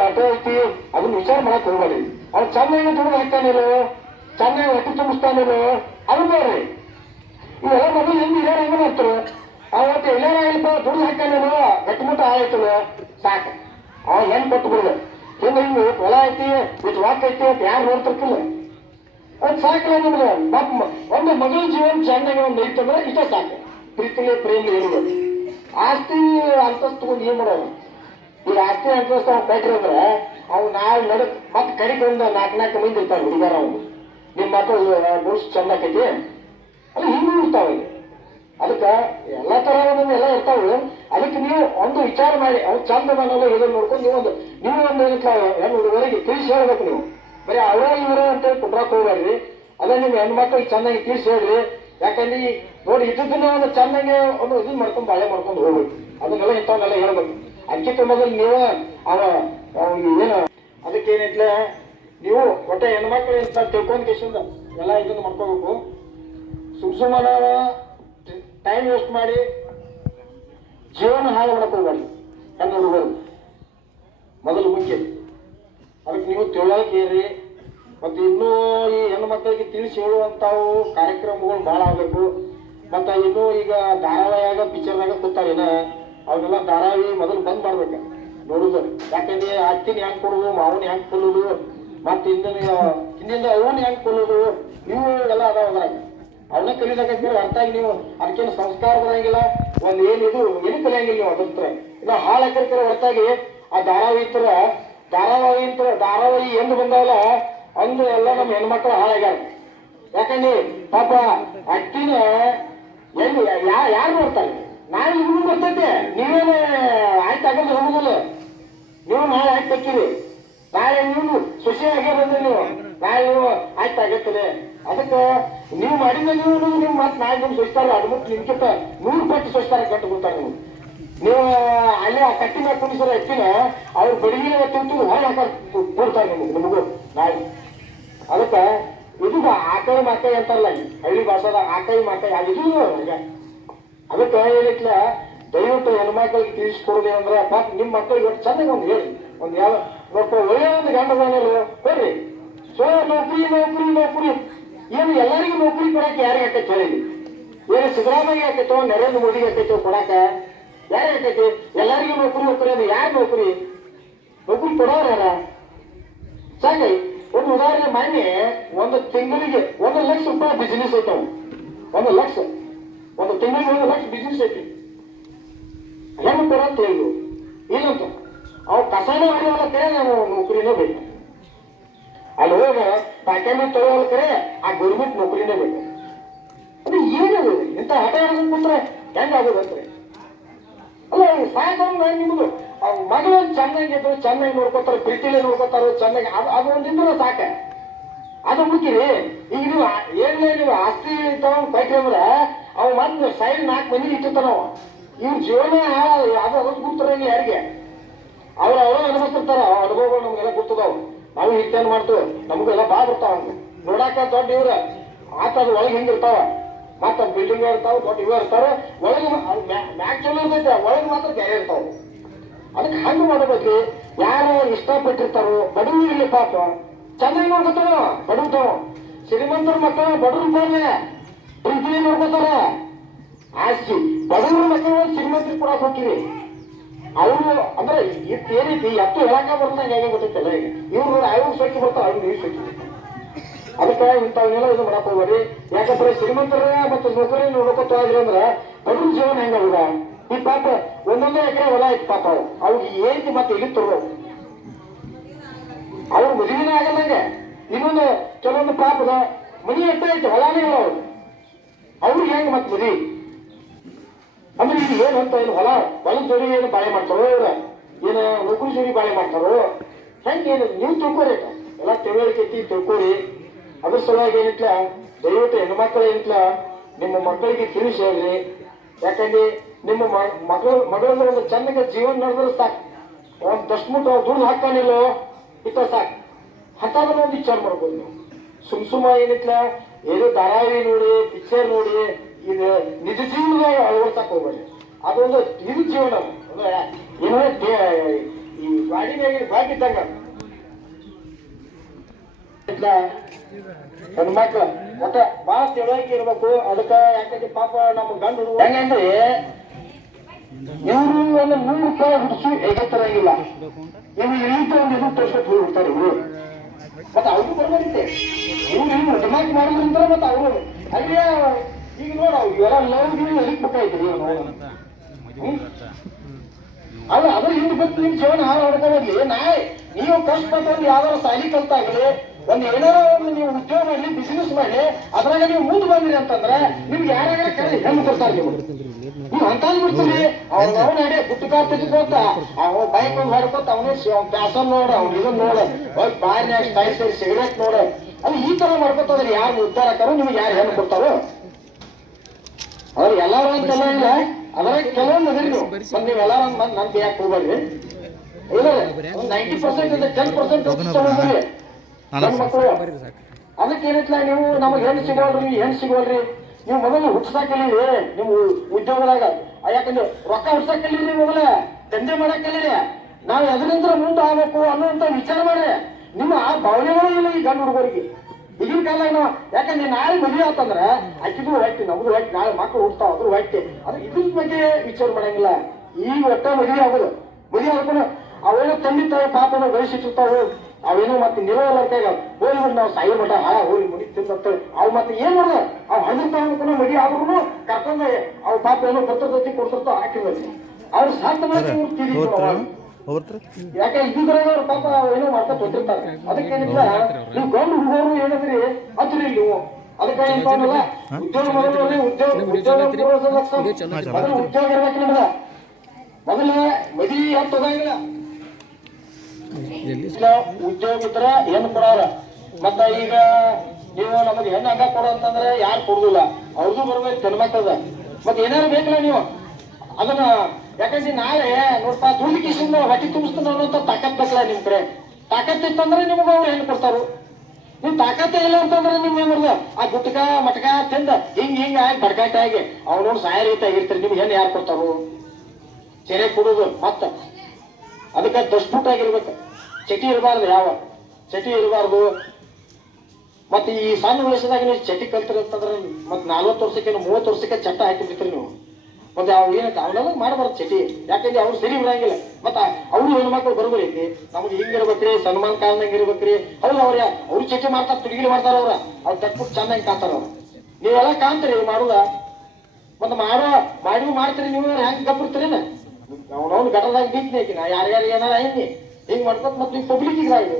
ಆಟೋ ಐತಿ ಅದನ್ನ ವಿಚಾರ ಮಾಡಕ್ ಹೋಗ್ಬೇಡಿ. ಅವ್ರು ಚೆನ್ನಾಗಿ ದುಡ್ಡು ಹಾಕ್ತಾನಿರೋ, ಚೆನ್ನಾಗಿ ಹೊಟ್ಟೆ ತುಂಬಿಸ್ತಾನಿರೋ ಅದು ನೋಡ್ರಿ. ಇವೆಲ್ಲ ಮೊದಲು ಹೆಂಗ್ ಹಿರಿಯರು ಹೆಂಗ ಮಾಡ್ತಾರೆ, ಅವತ್ತು ಎಲ್ಲಾರ ಇಲ್ಪ ದುಡ್ಡು ಹಾಕ್ತಾನಿರೋ ಗಟ್ಟಿಮುಟ್ಟ ಆಯ್ತು ಸಾಕು, ಅವ ಹೆಂಗ್ ಕೊಟ್ಟು ಬಿಡುದು. ಹಿಂಗೆ ಹೊಲ ಐತಿ ಇಷ್ಟು ವಾಕ್ ಐತಿ ಅಂತ ಯಾರು ನೋಡ್ತಿರ್ತಿಲ್ಲ, ಅದು ಸಾಕಲ್ಲ ನಿಮ್ಗೆ. ಒಂದು ಮಗಳ ಜೀವನ ಚೆನ್ನಾಗಿ ಒಂದು ಐತಂದ್ರೆ ಇಷ್ಟ ಸಾಕು. ಪ್ರೀತಿಲಿ ಪ್ರೇಮ ಇರ್ಬೇಕು. ಆಸ್ತಿ ಅಂತಸ್ತು ತಗೊಂಡು ಏನ್ ಮಾಡೋದು? ಈಗ ಆಸ್ತಿ ಅಂತಸ್ತು ಅವ್ನು ಕೊಟ್ರಿ ಅಂದ್ರೆ ಅವು ನಾಳೆ ನಡಕ್ ಮತ್ತೆ ಕರಿಗೊಂದು 4 ಮಂದಿ ಇರ್ತಾವೆ ಹುಡುಗಾರ. ಅವ್ನು ನಿಮ್ಮ ಮಕ್ಕಳು ಬಹುಶ್ ಚೆನ್ನಾಗೈತಿ ಅದು ಹಿಂಗೂ ಇರ್ತಾವೆ. ಅದಕ್ಕೆ ಎಲ್ಲಾ ತರ ಎಲ್ಲ ಇರ್ತಾವೆ. ಅದಕ್ಕೆ ನೀವು ಒಂದು ವಿಚಾರ ಮಾಡಿ ಅವ್ರು ಚಂದ ಮನೆಲ್ಲ ಇದನ್ನು ನೋಡ್ಕೊಂಡು ನೀವು ಒಂದು ಹೆಣ್ಣು ಹುಡುಗರಿಗೆ ತಿಳಿಸಿ ಹೇಳ್ಬೇಕು. ನೀವು ಬರೀ ಅವರ ಇವರ ಅಂತೇಳಿ ಕುಟ್ರಾಕ್ ಹೋಗ್ಬೇಡ್ರಿ. ಅದೇ ನಿಮ್ಮ ಹೆಣ್ಮಕ್ಳಿಗೆ ಚೆನ್ನಾಗಿ ತಿಳಿಸಿ ಹೇಳ್ರಿ. ಯಾಕಂದ್ರೆ ನೋಡಿ ಇದ್ದನ್ನ ಒಂದು ಚೆನ್ನಾಗಿ ಒಂದು ಇದನ್ನ ಮಾಡ್ಕೊಂಡು ಬಾಳೆ ಮಾಡ್ಕೊಂಡು ಹೋಗ್ಬೇಕು. ಅದನ್ನೆಲ್ಲ ಇಂಥವನ್ನೆಲ್ಲ ಹೇಳ್ಬೇಕು. ಅದಕ್ಕಿಂತ ಮೊದಲು ನೀವು ಏನು ಅದಕ್ಕೆ ಏನೈತ್ಲ ನೀವು ಒಟ್ಟೆ ಹೆಣ್ಮಕ್ಳು ಅಂತ ತಿಳ್ಕೊಂಡ್ ಕೇಸಿಂದ ಎಲ್ಲ ಇದನ್ನ ಮಾಡ್ಕೋಬೇಕು. ಸುಮ್ಮನೆ ಟೈಮ್ ವೇಸ್ಟ್ ಮಾಡಿ ಜೀವನ ಹಾಳು ಮಾಡಕ್ ಹೋಗ್ಬಾರ್ದು ಹೆಣ್ಣು ಹುಡುಗರು. ಮೊದಲು ಮುಖ್ಯ ಅದಕ್ಕೆ ನೀವು ತಿಳೋಕೇರಿ. ಮತ್ತೆ ಇನ್ನೂ ಈ ಹೆಣ್ಣು ಮಕ್ಕಳಿಗೆ ತಿಳಿಸಿ ಹೇಳುವಂತಾವು ಕಾರ್ಯಕ್ರಮಗಳು ಭಾಳ ಆಗ್ಬೇಕು. ಮತ್ತೆ ಇನ್ನೂ ಈಗ ಧಾರಾವಾಹಿಯಾಗ ಪಿಕ್ಚರ್ದಾಗ ಕೂತಾರೇನ ಅವನ್ನೆಲ್ಲ ಧಾರಾವಾಹಿ ಮೊದಲು ಬಂದ್ ಮಾಡ್ಬೇಕ ನೋಡುದು. ಯಾಕಂದ್ರೆ ಅತ್ತಿನ ಹೆಂಗ್ ಕೊಡುದು, ಮಾವನ್ ಹೆಂಗ್ ಕೊಲ್ಲುದು, ಮತ್ತೆ ಹಿಂದಿಂದ ಅವನ್ ಹೆಂಗ್ ಕೊಲ್ಲುದು, ಇವು ಎಲ್ಲ ಅದಾವ. ಅದ್ರಾಗ ಅವನ್ನ ಕಲಿದಾಕ ಅರ್ಥ ಆಗಿ ನೀವು ಅದಕ್ಕೇನು ಸಂಸ್ಕಾರ ಬರಂಗಿಲ್ಲ. ಒಂದ್ ಏನಿದು ಏನು ಕಲಿಯಂಗಿಲ್ಲ ನೀವು ಅದಂತ್ರ. ಇನ್ನು ಹಾಳು ಹಾಕಿರ್ತಾರೆ ಹೊರತಾಗಿ ಆ ಧಾರಾವಾಹಿ ಎಂದು ಬಂದಾವಲ್ಲ ಅಂದು ಎಲ್ಲ ನಮ್ಮ ಹೆಣ್ಮಕ್ಳು ಹಾಳಾಗ್ಯಾರ. ಯಾಕಂದ್ರೆ ಪಾಪ ಅಕ್ಕಿನ ಎಲ್ಲಿ ಯಾರು ನೋಡ್ತಾರೆ? ನಾಳೆ ನಿಮ್ಗೂ ಬರ್ತೈತೆ, ನೀವೇನು ಆಯ್ತು ಆಗಲ್ಲ ಹೋಗುದಿಲ್ಲ. ನೀವು ನಾಳೆ ಆಯ್ತು ಹಾಕಿರಿ, ನಾಳೆ ನೀವು ಸೊಸೆ ಆಗೇ ಬಂದ್ರೆ ನೀವು ನಾಳೆ ನೀವು ಆಯ್ತು ಆಗತ್ತದೆ. ಅದಕ್ಕೆ ನೀವು ಮಾಡಿದ ನೀವು ಮತ್ತೆ ನಾಳೆ ನಿಮ್ಗೆ ಸೊಚ್ತಾರ ಅದು ಮುಟ್ಟು ನಿಮ್ಗಿಂತ 100 ಪಟ್ಟು ಸೊಚ್ತಾರ ಕಟ್ಟು ಗೊತ್ತಾರೆ. ನೀವು ಅಲ್ಲಿ ಆ ಕಟ್ಟಿ ಮೇಲೆ ಕುಣಿಸೋ ಎತ್ತಿನ ಅವ್ರ ಬಡಿಗೆ ತಿಂತು ಹೊಳೆ ಹಾಕ ಕೊಡ್ತಾರೆ ನಿಮಗೂ ನಾಳೆ. ಅದಕ್ಕೆ ಇದು ಆಕೈ ಮಾಕೈ ಅಂತಾರಲ್ಲ ಹಳ್ಳಿ ಭಾಷಾದಾಗ, ಆಕೈ ಮಾಕೈ ಇದು ಹಾಗೆ. ಅದಕ್ಕೆ ಹೇಳಿಟ್ಲ ದಯವಿಟ್ಟು ಹೆಣ್ಮಕ್ಳಿಗೆ ತಿಳಿಸ್ಕೊಡೋದೇ ಅಂದ್ರೆ ಪಾಪ ನಿಮ್ಮ ಮಕ್ಕಳಿಗೆ ಒಟ್ಟು ಚೆನ್ನಾಗಿ ಒಂದು ಹೇಳಿ ಒಂದು ಯಾವ ನೋಡ್ಕೊ ಒಳ್ಳೆಯ ಒಂದು ಗಂಡ ಮನೆಯಲ್ಲ ಕೊಡ್ರಿ. ನೌಕರಿ ಏನು ಎಲ್ಲರಿಗೂ ನೌಕರಿ ಕೊಡಕ್ಕೆ ಯಾರಿಗೆ ಆಕೈತೆ ಹೇಳಿ? ಏನು ಸಿದ್ದರಾಮಯ್ಯ ಆಕೈತೋ ನರೇಂದ್ರ ಮೋದಿಗೆ ಆಕೈತೋ ಕೊಡಾಕ ಯಾರಿಗೆ ಆಕೈತಿ? ಎಲ್ಲರಿಗೂ ನೌಕರಿ ಅಂದ್ರೆ ಯಾರು ನೌಕರಿ ಕೊಡೋರು ಯಾರ? ಸಾಕೈ ಒಂದು ಉದಾಹರಣೆ ಮಾನ್ಯ ಒಂದು ತಿಂಗಳಿಗೆ 1 ಲಕ್ಷ ರೂಪಾಯಿ ಬಿಸಿನೆಸ್ ಐತವ್. 1 ಲಕ್ಷ ಒಂದು ತಿಂಗಳಿಗೆ 1 ಲಕ್ಷ ಬಿಸಿನೆಸ್ ಐತಿ. ಹೆಂಗ್ ಕೊಡ ಅಂತ ಹೇಳು ಏನಂತ ಅವ್ ಕಸನೇ ಹೊಡೆಯೋಲ್ಲ ಕರೆ ನಾವು ನೌಕರಿನೇ ಬೇಕು. ಅಲ್ಲಿ ಹೋಗ ಪ್ಯಾಕೇಜ್ ತಗೊಳ್ಳೋಲ್ಲ ಕರೆ ಆ ಗೌರ್ಮೆಂಟ್ ನೌಕರಿನೇ ಬೇಕು. ಅದು ಏನದು ಇಂಥ ಹಠ ಹಿಡಿದು ಕೂತ್ರೆ ಹೆಂಗಾಗೋದಂದ್ರೆ ಅಲ್ಲ ಸಾಯಂಕಾಲ ನಿಮ್ದು ಮಗಳು ಚೆನ್ನಾಗಿದ್ರು ಚೆನ್ನಾಗಿ ನೋಡ್ಕೋತಾರೆ, ಪ್ರೀತಿಲೇ ನೋಡ್ಕೋತಾರೋ ಚೆನ್ನಾಗಿ ಅದು ಒಂದಿದ್ರೆ ಸಾಕ. ಅದು ಮುಖ್ಯರಿ. ಈಗ ನೀವು ಏನೇ ನೀವು ಆಸ್ತಿ ತಗೊಂಡ್ ಬೈಕ್ರಿ ಅಂದ್ರೆ ಅವ್ ಮತ್ತೆ ಸೈಡ್ 4 ಮಂದಿ ಇಟ್ಟಿರ್ತಾನವ. ಇವ್ರ ಜೀವನ ಅದು ಗುರ್ತಾರ ಯಾರಿಗೆ ಅವ್ರ ಅನುಭವಿಸ್ತಿರ್ತಾರ. ಅನುಭವಗಳು ನಮ್ಗೆಲ್ಲ ಗೊತ್ತದಾವ್. ನಾವು ಹಿಟ್ಟೇನ್ ಮಾಡ್ತೇವೆ ನಮಗೆಲ್ಲ ಭಾಳ ಬರ್ತಾವ. ನೋಡಾಕ ದೊಡ್ಡ ಇವ್ರ ಆತ ಅದು ಒಳಗೆ ಹೆಂಗಿರ್ತಾವ, ಮತ್ತ ಬಿಲ್ಡಿಂಗ್ ಇರ್ತಾವ, ದೊಡ್ಡ ಇವ ಇರ್ತಾವ. ಒಳಗೆ ಮ್ಯಾಕ್ ಚಲೋ ಇರ್ತೈತೆ, ಒಳಗೆ ಮಾತ್ರ ಬೇರೆ ಇರ್ತಾವ. ಅದಕ್ಕೆ ಹಂಗ ಮಾಡಬೇಕ್ರಿ. ಯಾರು ಇಷ್ಟಪಟ್ಟಿರ್ತಾರೋ ಬಡವರಿರ್ಲಿ ಪಾಪ ಚೆನ್ನಾಗಿ ನೋಡ್ಕೊತಾರ. ಬಡವ್ತಾವ ಶ್ರೀಮಂತರ ಮಕ್ಕಳು ಬಡವ್ರ ಬಾರ್ಲೆ ಪ್ರೀತಿ ನೋಡ್ಕೋತಾರ. ಆಸ್ತಿ ಬಡವ್ರ ಮಕ್ಕಳು ಶ್ರೀಮಂತರಿಗೆ ಕೊಡಕ್ ಹೋಗ್ತೀವಿ. ಅವರು ಅಂದ್ರೆ ಏನೈತಿ ಎತ್ತು ಹೇಳಕ ಬರ್ದಂಗೆ ಹೇಗೆ ಗೊತ್ತೈತಲ್ಲ. ಈಗ ಇವ್ರು ನೋಡಿ ಅವ್ರು ಸೊಕ್ಕಿ ಬರ್ತಾವ, ಅವ್ರು ನೀವು ಸೊಕ್ಕಿ. ಅದಕ್ಕೆ ಇಂಥವನ್ನೆಲ್ಲ ಇದು ಮಾಡಕ್ ಹೋಗ್ಬೇಡಿ. ಯಾಕಂದ್ರೆ ಶ್ರೀಮಂತರ ಮತ್ತು ನೌಕರಿ ನೋಡ್ಕೊತ ಹೋದ್ರಿ ಅಂದ್ರೆ ಬಡವ್ರ ಜೀವನ ಹೆಂಗಾಗುದ? ಈ ಪಾಪ 1 ಎಕರೆ ಹೊಲ ಐತಿ ಪಾಪ ಅವ್ರಿಗೆ ಏನ್ತಿ ಮತ್ತೆ ಇಲ್ಲಿ ತರೋ ಅವ್ರ ಮದುವೆನೇ ಆಗಲ್ಲಂಗೆ. ಇನ್ನೊಂದು ಕೆಲವೊಂದು ಪಾಪದ ಮನಿ ಎಷ್ಟ ಐತಿ ಹೊಲಾನೇ ಇಲ್ಲ ಅವ್ರಿಗೆ ಹೆಂಗ್ ಮತ್ತೆ ಮದುವೆ ಅಂದ್ರೆ ಈಗ ಏನಂತ ಏನು ಹೊಲದ ಜೋಡಿ ಏನು ಬಾಳೆ ಮಾಡ್ತಾರೋ ಏನು ನೌಕರಿ ಜೋಡಿ ಬಾಳೆ ಮಾಡ್ತಾರೋ ಹೆಂಗೇನು ನೀವು ತಿಳ್ಕೋರಿ. ಎಲ್ಲ ತಿಳುವಳಿಕೆ ತಿಳ್ಕೋರಿ. ಅದ್ರ ಸಲುವಾಗಿ ಏನಿಟ್ಲ ದಯವಿಟ್ಟು ಹೆಣ್ಮಕ್ಳು ಏನಿಟ್ಲ ನಿಮ್ಮ ಮಕ್ಕಳಿಗೆ ತಿಳಿಸಿ ಹೇಳ್ರಿ. ಯಾಕಂದ್ರೆ ನಿಮ್ಮ ಮಗಳ ಒಂದು ಚೆನ್ನಾಗಿ ಜೀವನ ನಡೆದ್ರೆ ಸಾಕು. ಒಂದು ದಷ್ಟಮುಟ್ಟ ದುಡ್ಡು ಹಾಕ್ತಾನಿಲ್ಲೋ ಇತ್ತ ಸಾಕು. ಹತ್ತಾದ್ರೂ ಒಂದು ವಿಚಾರ ಮಾಡ್ಬೋದು ನೀವು. ಸುಮ್ಮ ಏನಿಟ್ಲ ಏನೋ ಧಾರಾವಾಹಿ ನೋಡಿ ಪಿಕ್ಚರ್ ನೋಡಿ ಇದು ನಿಜ ಜೀವನದಾಗ ಅಳವಡ್ಸಕ್ ಹೋಗ್ಬೇಡಿ. ಅದೊಂದು ನಿಜ ಜೀವನ ಅಂದ್ರೆ ಏನೋ ಈ ಗಾಡಿ ಬಾಕಿದ್ದಂಗ ಹೆಣ್ಮಕ್ಳು ಒಟ್ಟ ಬಾಳ ತಿಳುವಳಿಕೆ ಇರ್ಬೇಕು. ಅದಕ್ಕ ಯಾಕಂದ್ರೆ ಪಾಪ ನಮ್ಮ ಗಂಡ ಹುಡುಗ ಹೆಂಗಂದ್ರೆ ಇವರು ಒಂದು 100 ರೂಪಾಯಿ ಹುಡುಸಿ ಎಗತ್ತರಂಗಿಲ್ಲ. ಇವ್ರು ಇಳಿತ ಒಂದು 20 ವರ್ಷ ಹೋಗ್ಬಿಡ್ತಾರೆ ಇವರು. ಮತ್ತೆ ಅವ್ರಿಗೂ ಬರ್ಬಾರಿತ್ತೆ ಇವ್ರು ಡಿಮಾಂಡ್ ಮಾಡೋದ್ರಿಂದ ಮತ್ತೆ ಅವರು ಅಲ್ಲೇ ಈಗ ನೋಡ ಇವೆಲ್ಲ ಲವ್ಗೆ ಎಲಿಕ್ಬೇಕಾಯ್ತು ಅಲ್ಲ ಅದ್ರ ಹಿಂದೆ ಬಂದು ನಿಮ್ ಜೀವನ ಹಾಳು ಹೊಡ್ಕೊಳ್ಳಿ. ನೀವು ಕಷ್ಟಪಟ್ಟು ಯಾವ್ದಾರು ಸಾಲಿ ಕಲ್ತಾಗಲಿ ಒಂದ್ ಏನಾರ ಒಂದು ನೀವು ಉದ್ಯೋಗ ಮಾಡ್ಲಿ ಬಿಸಿನೆಸ್ ಮಾಡ್ಲಿ ಅದ್ರಾಗ ನೀವು ಮುಂದೆ ಬಂದ್ರಿ ಅಂತಂದ್ರೆ ನಿಮ್ಗೆ ಯಾರ್ಯಾರ ಕಡೆ ಹೆಣ್ಣು ಕೊಡ್ತಾರೆ. ನೀವು ಅಂತ ಬಿಡ್ತೀರಿ ಅವ್ನ ನಡೆ ಗುಟ್ಟುಕಾರ್ ತೆಗಿಕೋತ ಅವ ಬೈಕ್ ಒಂದು ಹೊಡ್ಕೋತ ಅವನೇ ಪ್ಯಾಸನ್ ನೋಡ ಅವ್ನ ಇದನ್ ನೋಡ ಹೋಗಿ ಬಾರಿನಾಗ ಸ್ಟೈಲ್ ಸೇರಿ ಸಿಗರೇಟ್ ನೋಡ ಅದು ಈ ತರ ಮಾಡ್ಕೋತಂದ್ರೆ ಯಾರು ಉದ್ಧಾರ ಹಾಕಾರೋ ನಿಮ್ಗೆ ಯಾರು ಹೆಣ್ಣು ಕೊಡ್ತಾರೋ ಅವ್ರು ಎಲ್ಲಾರು ಅಂತೆಲ್ಲ ಇಲ್ಲ. ಅದ್ರಾಗ ಕೆಲವೊಂದು ಅದ್ರಿ ನೀವು ಬಂದ್ ನೀವು ಎಲ್ಲಾರು ಬಂದ್ ನನ್ ಯಾಕೆ ಹೋಗ್ಬಾರ್ರಿ ಇಲ್ಲ 90% 10% ಮಕ್ಕಳು. ಅದಕ್ಕೆ ಏನಿಲ್ಲ ನೀವು ನಮಗೆ ಹೆಣ್ಣು ಸಿಗೋಲ್ರಿ ಹೆಣ್ಣು ಸಿಗೋಲ್ರಿ ನೀವು ಮೊದಲು ಹುಟ್ಸಾಕಲಿರಿ ನೀವು ಉದ್ಯೋಗದಾಗ. ಯಾಕಂದ್ರೆ ರೊಕ್ಕ ಹುಟ್ಸಾಕಲಿರಿ ಮೊದಲ ದಂಧೆ ಮಾಡಕ್ಕಲಿರಿ ನಾವ್ ಎದರಿಂದ ಮುಂದೆ ಆಗ್ಬೇಕು ಅನ್ನೋಂತ ವಿಚಾರ ಮಾಡಿ ನಿಮ್ಮ ಆ ಭಾವನೆಗಳು ಇಲ್ಲ ಈ ಗಂಡು ಹುಡುಗರಿಗೆ ಈಗಿನ ಕಾಲ ನಾವು. ಯಾಕಂದ್ರೆ ನಾಳೆ ಮದುವೆ ಆತಂದ್ರ ಅಕ್ಕಿಗೂ ಹೊಟ್ಟೆ ನಮಗೂ ಹೊಟ್ಟೆ ನಾಳೆ ಮಕ್ಕಳು ಹುಡ್ತಾವ ಅದ್ರ ಹೊಟ್ಟೆ ಅದು ಇದ್ರ ಬಗ್ಗೆ ವಿಚಾರ ಮಾಡಂಗಿಲ್ಲ. ಈಗ ಒಟ್ಟ ಮದುವೆ ಆಗೋದು ಮದುವೆ ಆದ್ಮೇಲೆ ಅವೇನೋ ತಂದೆ ತಾಯಿ ಪಾಪ ಗಳಿಸಿಟ್ಟಿರ್ತಾವೆ ಅವೇನೋ ಮತ್ತೆ ನಿರೋಲ್ಲ ಹೋಗಿ ನಾವು ಸಾಯಿ ಮಠ ಹೋಗಿ ಮುಡಿ ತಿಂತೇವೆ ಅವ್ ಮತ್ತೆ ಏನ್ ಮಾಡೋದು ಅವ್ ಹಣ್ಣಿರ್ತಾವ ಮಡಿ ಆದ್ರೂ ಕರ್ಕೊಂಡ ಅವ್ ಪಾಪ ಏನೋ ಭತ್ತದ ಕೊಡ್ತಿರ್ತಾವ ಹಾಕಿರ್ಬೇಕು ಅವ್ರು ಸಾಧ್ಯ ಯಾಕೆ ಇದ್ರಾಗ ಅವ್ರ ಪಾಪ ಏನೋ ಮಾಡ್ತಾ ಕೊಟ್ಟಿರ್ತಾರೆ. ಅದಕ್ಕೆ ನೀವು ಗಂಡು ಹುಡುಗರು ಏನಂದ್ರಿ ಹಚ್ಚ್ರಿ ನೀವು ಅದಕ್ಕೆ ಏನಲ್ಲ ಉದ್ಯೋಗ ಮೊದಲು ಉದ್ಯೋಗ ಇರ್ಬೇಕು ನಿಮ್ಗ ಮೊದಲ ಮದಿ ಹತ್ತು ಹೋದಂಗಿಲ್ಲ ಉದ್ಯೋಗ ಇದ್ರ ಹೆಣ್ಣು ಕೊಡೋರ. ಮತ್ತ ಈಗ ನೀವು ನಮಗೆ ಹೆಣ್ಣು ಹಂಗ ಕೊಡೋ ಅಂತಂದ್ರೆ ಯಾರು ಕೊಡುದಿಲ್ಲ ಅವ್ರಿಗೂ ಬರ್ಬೇಕು ಹೆಣ್ಮಕ್ಳದ ಮತ್ತೆ ಏನಾರು ಬೇಕಲ್ಲ ನೀವು ಅದನ್ನ. ಯಾಕಂದ್ರೆ ನಾಳೆ ನೋಡ್ಪ ದುಡ್ಡು ಕಿಸಿಂದ ಹೊಟ್ಟೆ ತುಂಬಿಸ್ತಾನ ಅನ್ನೋಂತ ತಾಕತ್ ಬೇಕಲ್ಲ ನಿಮ್ ಕಡೆ. ತಾಕತ್ ಇತ್ತಂದ್ರೆ ನಿಮ್ಗೆ ಅವ್ರು ಹೆಣ್ಣು ಕೊಡ್ತಾರು. ನಿಮ್ ತಾಕತ್ತೇ ಇಲ್ಲ ಅಂತಂದ್ರೆ ನಿಮ್ ಏನ್ ಮಾಡ್ದ ಆ ಗುಟ್ಕ ಮಟಕ ತಿಂದ ಹಿಂಗ್ ಆಗಿ ಬಡ್ಕಾಟ ಆಗಿ ಅವ್ನು ನೋಡಿ ಸಾಯ ರೀತಿ ಆಗಿರ್ತಾರೆ. ನಿಮ್ಗೆ ಹೆಣ್ಣು ಯಾರು ಕೊಡ್ತಾರು ಸೆರೆ ಕೊಡುದು ಮತ್ತ ಅದಕ್ಕೆ ದಸ್ಪುಟ್ ಆಗಿರ್ಬೇಕು. ಚಟಿ ಇರಬಾರ್ದು ಯಾವ ಚಟಿ ಇರಬಾರ್ದು. ಮತ್ತೆ ಈ ಸಣ್ಣ ವಯಸ್ಸದಾಗ ನೀವು ಚಟಿ ಕಲ್ತಿರಿ ಅಂತಂದ್ರೆ ಮತ್ತೆ 40 ವರ್ಷಕ್ಕೆ 30 ವರ್ಷಕ್ಕೆ ಚಟ್ಟ ಹಾಕಿ ಬಿಡ್ತೀರಿ ನೀವು. ಮತ್ತೆ ಅವು ಏನಕ್ಕೆ ಅವನ್ನೆಲ್ಲ ಮಾಡಬಾರ್ದು ಚಟಿ. ಯಾಕಂದ್ರೆ ಅವ್ರು ಸರಿ ಬಿಡಂಗಿಲ್ಲ. ಮತ್ತೆ ಅವ್ರು ಹೆಣ್ಮಕ್ಳು ಬರೋಬರೈತಿ ನಮ್ಗೆ ಹಿಂಗಿರ್ಬೇಕ್ರಿ ಸನ್ಮಾನ ಕಾಲದಂಗ ಇರ್ಬೇಕ್ರಿ. ಹೌದು ಅವ್ರು ಚಟಿ ಮಾಡ್ತಾರ ತುಡುಗಿಲಿ ಮಾಡ್ತಾರ ಅವ್ರು ತಟ್ಬಿಟ್ಟು ಚೆನ್ನಾಗಿ ಕಾಣ್ತಾರ ಅವ್ರು. ನೀವೆಲ್ಲ ಕಾಣ್ತೀರಿ ಮಾಡುದ ಮತ್ತೆ ಮಾಡ್ತೀರಿ ನೀವು ಹೆಂಗ್ ಗಪ್ಪಿರ್ತೀರಿ ಅವ್ನವ್ನು ಗಟದಾಗ ನಿಂತಿನ ಯಾರ್ಯಾರು ಏನಾರ ಹಿಂಗ್ ಮಾಡ್ಕೊತ ಮತ್ತೆ ನೀವು ಪಬ್ಲಿಕ್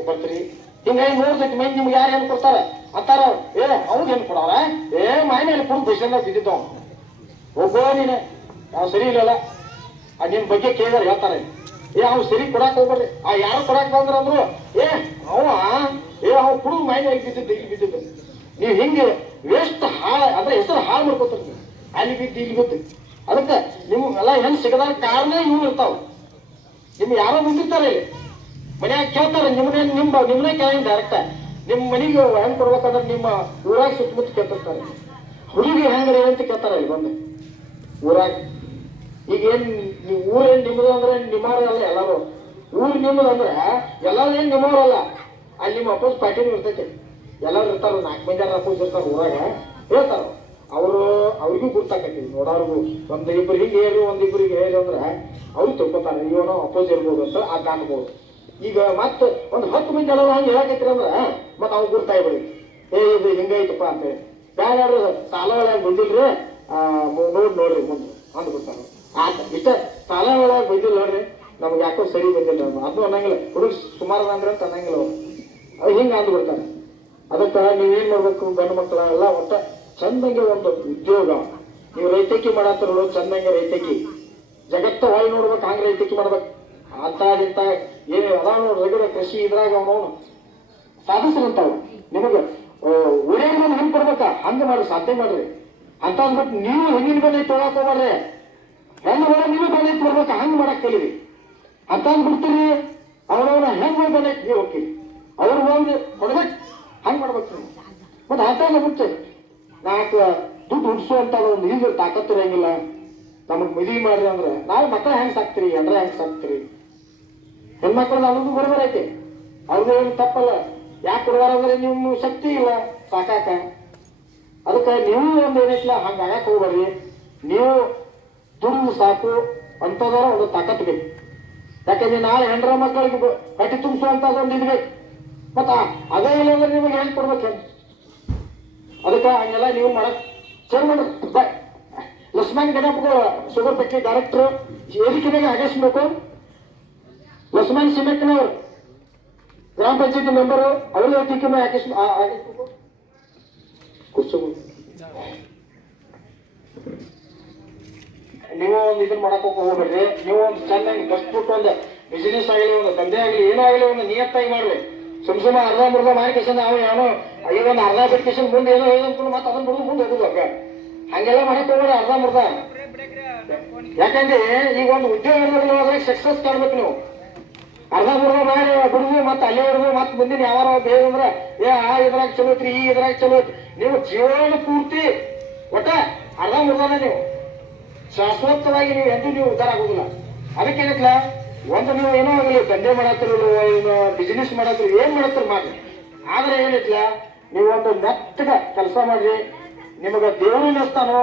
ಬರ್ತೀರಿ. ಹಿಂಗಾಗಿ ನೋಡ್ದೈತಿ ಮೈ ನಿಮ್ಗೆ ಯಾರು ಹೆಣ್ಣು ಕೊಡ್ತಾರ ಅಂತಾರ ಅವ್ನು ಹೆಣ್ಣು ಕೊಡವ್ರ ಮಾಯನೆ ಕೊಡು ದೇಶದಾಗ ಬಿದ್ದಿದ್ದವ್ ಹೋಗೋ ನೀನು ನಾವು ಸರಿ ಇಲ್ಲಲ್ಲ ನಿಮ್ ಬಗ್ಗೆ ಕೇಳಿದಾರೆ ಹೇಳ್ತಾರೆ ಅವ್ನು ಸರಿ ಕೊಡಾಕ್ ಹೋಗ್ಬಾರ್ರಿ. ಯಾರು ಕೊಡಾಕ್ ಬಂದ್ರ ಅಂದ್ರು ಅವ ಕುಡುದು ಮಾಯನೆ ಬಿದ್ದಿದ್ದು ಇಲ್ಲಿ ಬಿದ್ದಿದ್ದು. ನೀವು ಹಿಂಗೆ ವೇಸ್ಟ್ ಅಂದ್ರೆ ಹೆಸರು ಹಾಳು ಮಾಡ್ಕೊತೀರಿ ಅಲ್ಲಿ ಬಿದ್ದು ಇಲ್ಲಿ ಬಿದ್ದು. ಅದಕ್ಕೆ ನಿಮ್ಗೆಲ್ಲ ಹೆಣ್ಣು ಸಿಗದಾಗ ಕಾರಣ ಇವು ಇರ್ತಾವ. ನಿಮ್ ಯಾರೋ ಮುಂದಿರ್ತಾರೆ ಇಲ್ಲಿ ಮನ್ಯಾಗ ಕೇಳ್ತಾರೆ ನಿಮ್ಮನ್ನೇ ಕೇಳಿ ಡೈರೆಕ್ಟ್ ನಿಮ್ ಮನೆಗೆ ಹೆಂಗ್ ಕೊಡ್ಬೇಕಂದ್ರೆ ನಿಮ್ಮ ಊರಾಗ ಸುತ್ತಮುತ್ತ ಕೇಳ್ತಿರ್ತಾರೆ ಹುಡುಗಿ ಹೆಂಗ್ರಿ ಅಂತ ಕೇಳ್ತಾರೆ ಇಲ್ಲಿ ಬಂದು ಊರಾಗ. ಈಗ ನೀವು ಊರೇನ್ ನಿಮ್ಮದು ಅಂದ್ರೆ ನಿಮ್ಮವ್ರಲ್ಲ ಎಲ್ಲಾರು ಊರ್ ನಿಮ್ಮದು ಅಂದ್ರೆ ಎಲ್ಲಾರು ಏನ್ ನಿಮ್ಮವ್ರಲ್ಲ. ಅಲ್ಲಿ ನಿಮ್ಮ ಅಪ್ಪೋಸ್ ಪಾರ್ಟಿನೂ ಇರ್ತೈತೆ ಎಲ್ಲಾರು ಇರ್ತಾರ 4 ಮಂದಿ ಅಪ್ಪೋಸ್ ಇರ್ತಾರ ಊರಾಗ ಹೇಳ್ತಾರ ಅವ್ರಿಗೂ ಗುರ್ತಾಕೈತಿ ನೋಡೋರ್ಗು. ಒಂದಿಬ್ರು ಹಿಂಗೆ ಹೇಳಿ ಒಂದಿಬ್ರಿಗೆ ಹೇಳಿ ಅಂದ್ರೆ ಅವ್ರು ತಿಳ್ಕೊತಾರೆ ಇವನು ಅಪೋಸ್ ಇರ್ಬೋದು ಅಂತ ಅದ್ ಕಾಣ್ಬೋದು. ಈಗ ಮತ್ತೆ ಒಂದು 10 ಮಂದಿ ಎಲ್ಲರೂ ಹಂಗೆ ಹೇಳಕೈತ್ರಿ ಅಂದ್ರೆ ಮತ್ತೆ ಅವ್ರು ಗುರ್ತಾಯ್ಬಿಡಿ ಇದು ಹಿಂಗೈತಪ್ಪ ಅಂತ ಹೇಳಿ ಬ್ಯಾರು ಸಾಲ ಒಳಗೆ ಬಂದಿಲ್ರಿ ನೋಡ್ರಿ ಮುಂದೆ ಅಂದ್ಬಿಡ್ತಾರೆ. ಆತ ಇಷ್ಟ ಸಾಲ ಒಳಗೆ ಬಂದಿಲ್ಲ ನೋಡ್ರಿ ನಮ್ಗೆ ಯಾಕೋ ಸರಿ ಬಂದಿಲ್ಲ ಅದು ಅನ್ನಂಗಿಲ್ಲ. ಹುಡುಗ ಸುಮಾರು ಅಂದ್ರೆ ಅಂತ ಅನ್ನಂಗಿಲ್ಲ ಅವ್ರು ಹಿಂಗೆ ಅಂದ್ಬಿಡ್ತಾರೆ. ಅದಕ್ಕೆ ನೀವೇನ್ ಮಾಡ್ಬೇಕು ಗಂಡು ಮಕ್ಕಳ ಎಲ್ಲ ಒಟ್ಟ ಚಂದಂಗೆ ಒಂದು ಉದ್ಯೋಗ ನೀವು ರೈತಕಿ ಮಾಡತ್ತ ನೋಡು ಚಂದಂಗೆ ರೈತಕಿ ಜಗತ್ತ ಹೊಳಿ ನೋಡ್ಬೇಕು ಹಂಗೆ ರೈತಕಿ ಮಾಡ್ಬೇಕು. ಅಂತ ಏನೇ ಅದಾವ ನೋಡ್ರಿ ರಗಡ ಕೃಷಿ ಇದ್ರಾಗ ಅವನು ಸಾಧಿಸ್ರಂತಾವ ನಿಮಗೆ ಒಳ್ಳೆಯ ಹೆಂಗ್ ಕೊಡ್ಬೇಕ ಹಂಗ ಮಾಡ್ರಿ ಸಾಧ್ಯ ಮಾಡ್ರಿ ಅಂತ ಅಂದ್ಬಿಟ್ಟು ನೀವು ಹೆಣ್ಣಿನ ಬೆಲೆ ತೊಗೊಳಕ್ ಹೋಗ್ಬಾರ್ರಿ. ಹೆಣ್ಣು ಹೊರ ನೀವು ಬೆಲೆ ಕೊಡ್ಬೇಕ ಹಂಗ್ ಮಾಡಕ್ ಕಲಿರಿ ಅಂತ ಅಂದ್ಬಿಡ್ತೀರಿ. ಅವ್ರವ್ರ ಹೆಂಗ್ ಬೆಲೆ ನೀವು ಹೋಗ್ತೀರಿ ಅವ್ರು ಹೋಗಿ ಕೊಡ್ಬೇಕು ಹಂಗ್ ಮಾಡ್ಬೇಕು. ಮತ್ತೆ ಅಂತ ಬಿಡ್ತೆ 4 ದುಡ್ಡು ಹುಡ್ಸುವಂತ ಒಂದು ಹಿಂದೆ ತಾಕತ್ತಿರಂಗಿಲ್ಲ. ನಮಗ್ ಮದುವೆ ಮಾಡ್ರಿ ಅಂದ್ರೆ ನಾಳೆ ಮಕ್ಕಳ ಹೆಂಗ್ ಸಾಕ್ತಿರಿ ಅಂದ್ರೆ ಹೆಂಗ್ ಸಾಕ್ತಿರಿ ಹೆಣ್ಮಕ್ಳದ್ದು ಅದೊಂದು ಬರೋಬರ್ ಐತಿ, ಅವ್ರದ್ದು ಏನು ತಪ್ಪಲ್ಲ. ಯಾಕೆ ಕೊಡಬಾರ ಅಂದ್ರೆ ನಿಮ್ಮ ಶಕ್ತಿ ಇಲ್ಲ ಸಾಕಾಕ. ಅದಕ್ಕೆ ನೀವು ಒಂದು ಏನೈತಿಲ್ಲ ಹಂಗೆ ಆಗಕ್ಕೆ ಹೋಗ್ಬೇಡ್ರಿ. ನೀವು ದುಡಿದು ಸಾಕು ಅಂತದರ ಒಂದು ತಾಕತ್ ಬೇಕು. ಯಾಕಂದ್ರೆ ನಾಳೆ ಹೆಂಡ್ರ ಮಕ್ಕಳಿಗೆ ಹೊಟ್ಟೆ ತುಂಬಿಸುವಂತದೊಂದು ಇದ್ಬೇಕು. ಮತ್ತ ಅದೇ ಇಲ್ಲ ಅಂದ್ರೆ ನಿಮಗೆ ಹೆಂಗ್ ಕೊಡ್ಬೇಕು? ಅದಕ್ಕೆ ಹಂಗೆಲ್ಲ ನೀವು ಮಾಡಕ್ ಸರಿ ಮಾಡ್ರಿ. ಲಕ್ಷ್ಮಣ್ ಗಣಪಗಳು ಶುಗರ್ ಫ್ಯಾಕ್ಟ್ರಿ ಡೈರೆಕ್ಟರ್ ಎದಕ್ಕಿನಾಗ ಆಗಿಸ್ಬೇಕು. ಲಕ್ಷ್ಮಣ್ ಸಿಮೆಂಟ್ನವ್ರು ಗ್ರಾಮ ಪಂಚಾಯತಿ ಮೆಂಬರು ಅವರು ಎದಕ್ಕೆ ಆಗಿಸ್ಬೇಕು. ನೀವು ಒಂದು ಇದನ್ನ ಮಾಡಕ್ ಹೋಗ್ಬೇಡ್ರಿ. ನೀವು ಒಂದು ಚೆನ್ನಾಗಿ ಬಸ್ ಬಿಟ್ಟು ಒಂದು ಬಿಸಿನೆಸ್ ಆಗಲಿ, ಒಂದು ದಂಧೆ ಆಗಲಿ, ಏನೋ ಆಗಲಿ ಒಂದು ನಿಯತ್ತಾಗಿ ಮಾಡ್ರಿ. ಸುಮ್ ಅರ್ಧ ಮುರ್ಧ ಮಾಡಿಕೇಶನ್ ನಾವು ಏನೋ ಈಗ ಒಂದು ಅರ್ಧ ಬಿಟ್ಕೇಶನ್ ಮುಂದೆ ಏನೋ ಹೇಳಂತ ಮತ್ತೆ ಅದನ್ನ ಬಿಡುದು ಮುಂದೆ ಹೋಗುದು. ಹಂಗೆಲ್ಲ ಮಾಡಕ್ ಹೋಗ್ಬೇಡಿ ಅರ್ಧ ಮುರ್ಧ. ಯಾಕಂದ್ರೆ ಈಗ ಒಂದು ಉದ್ಯೋಗ ಸಕ್ಸಸ್ ಕಾಣ್ಬೇಕು ನೀವು. ಅರ್ಧ ಮುರ್ಧ ಮಾಡಿ ಬಿಡುದು ಮತ್ತೆ ಅಲ್ಲೇ ಇಡುದು ಮತ್ತೆ ಮುಂದಿನ ಯಾವಾರ ಬೇರೆ ಅಂದ್ರೆ ಇದ್ರಾಗ ಚಲೋ ಐತ್ರಿ, ಈ ಇದ್ರಾಗ ಚಲೋ ಐತಿ. ನೀವು ಜೀವನ ಪೂರ್ತಿ ಒಟ್ಟ ಅರ್ಧ ಮುರ್ಧನ ನೀವು ಶಾಶ್ವತವಾಗಿ ನೀವು ಎಂದೂ ನೀವು ಉದ್ಧಾರ ಆಗುದಿಲ್ಲ. ಅದಕ್ಕೇನಿಲ್ಲ, ಒಂದು ನೀವು ಏನೋ ಆಗಲಿ ದಂಧೆ ಮಾಡತ್ತಿರೋ ಏನು ಬಿಸಿನೆಸ್ ಮಾಡತ್ತಿರೋ ಏನ್ ಮಾಡತ್ತಿರ ಮಾಡ್ರಿ. ಆದ್ರೆ ಏನಿಲ್ಲ, ನೀವು ಒಂದು ಮೆತ್ತಗ ಕೆಲಸ ಮಾಡ್ರಿ. ನಿಮಗ ದೇವರು ನೆಸ್ತಾನೋ,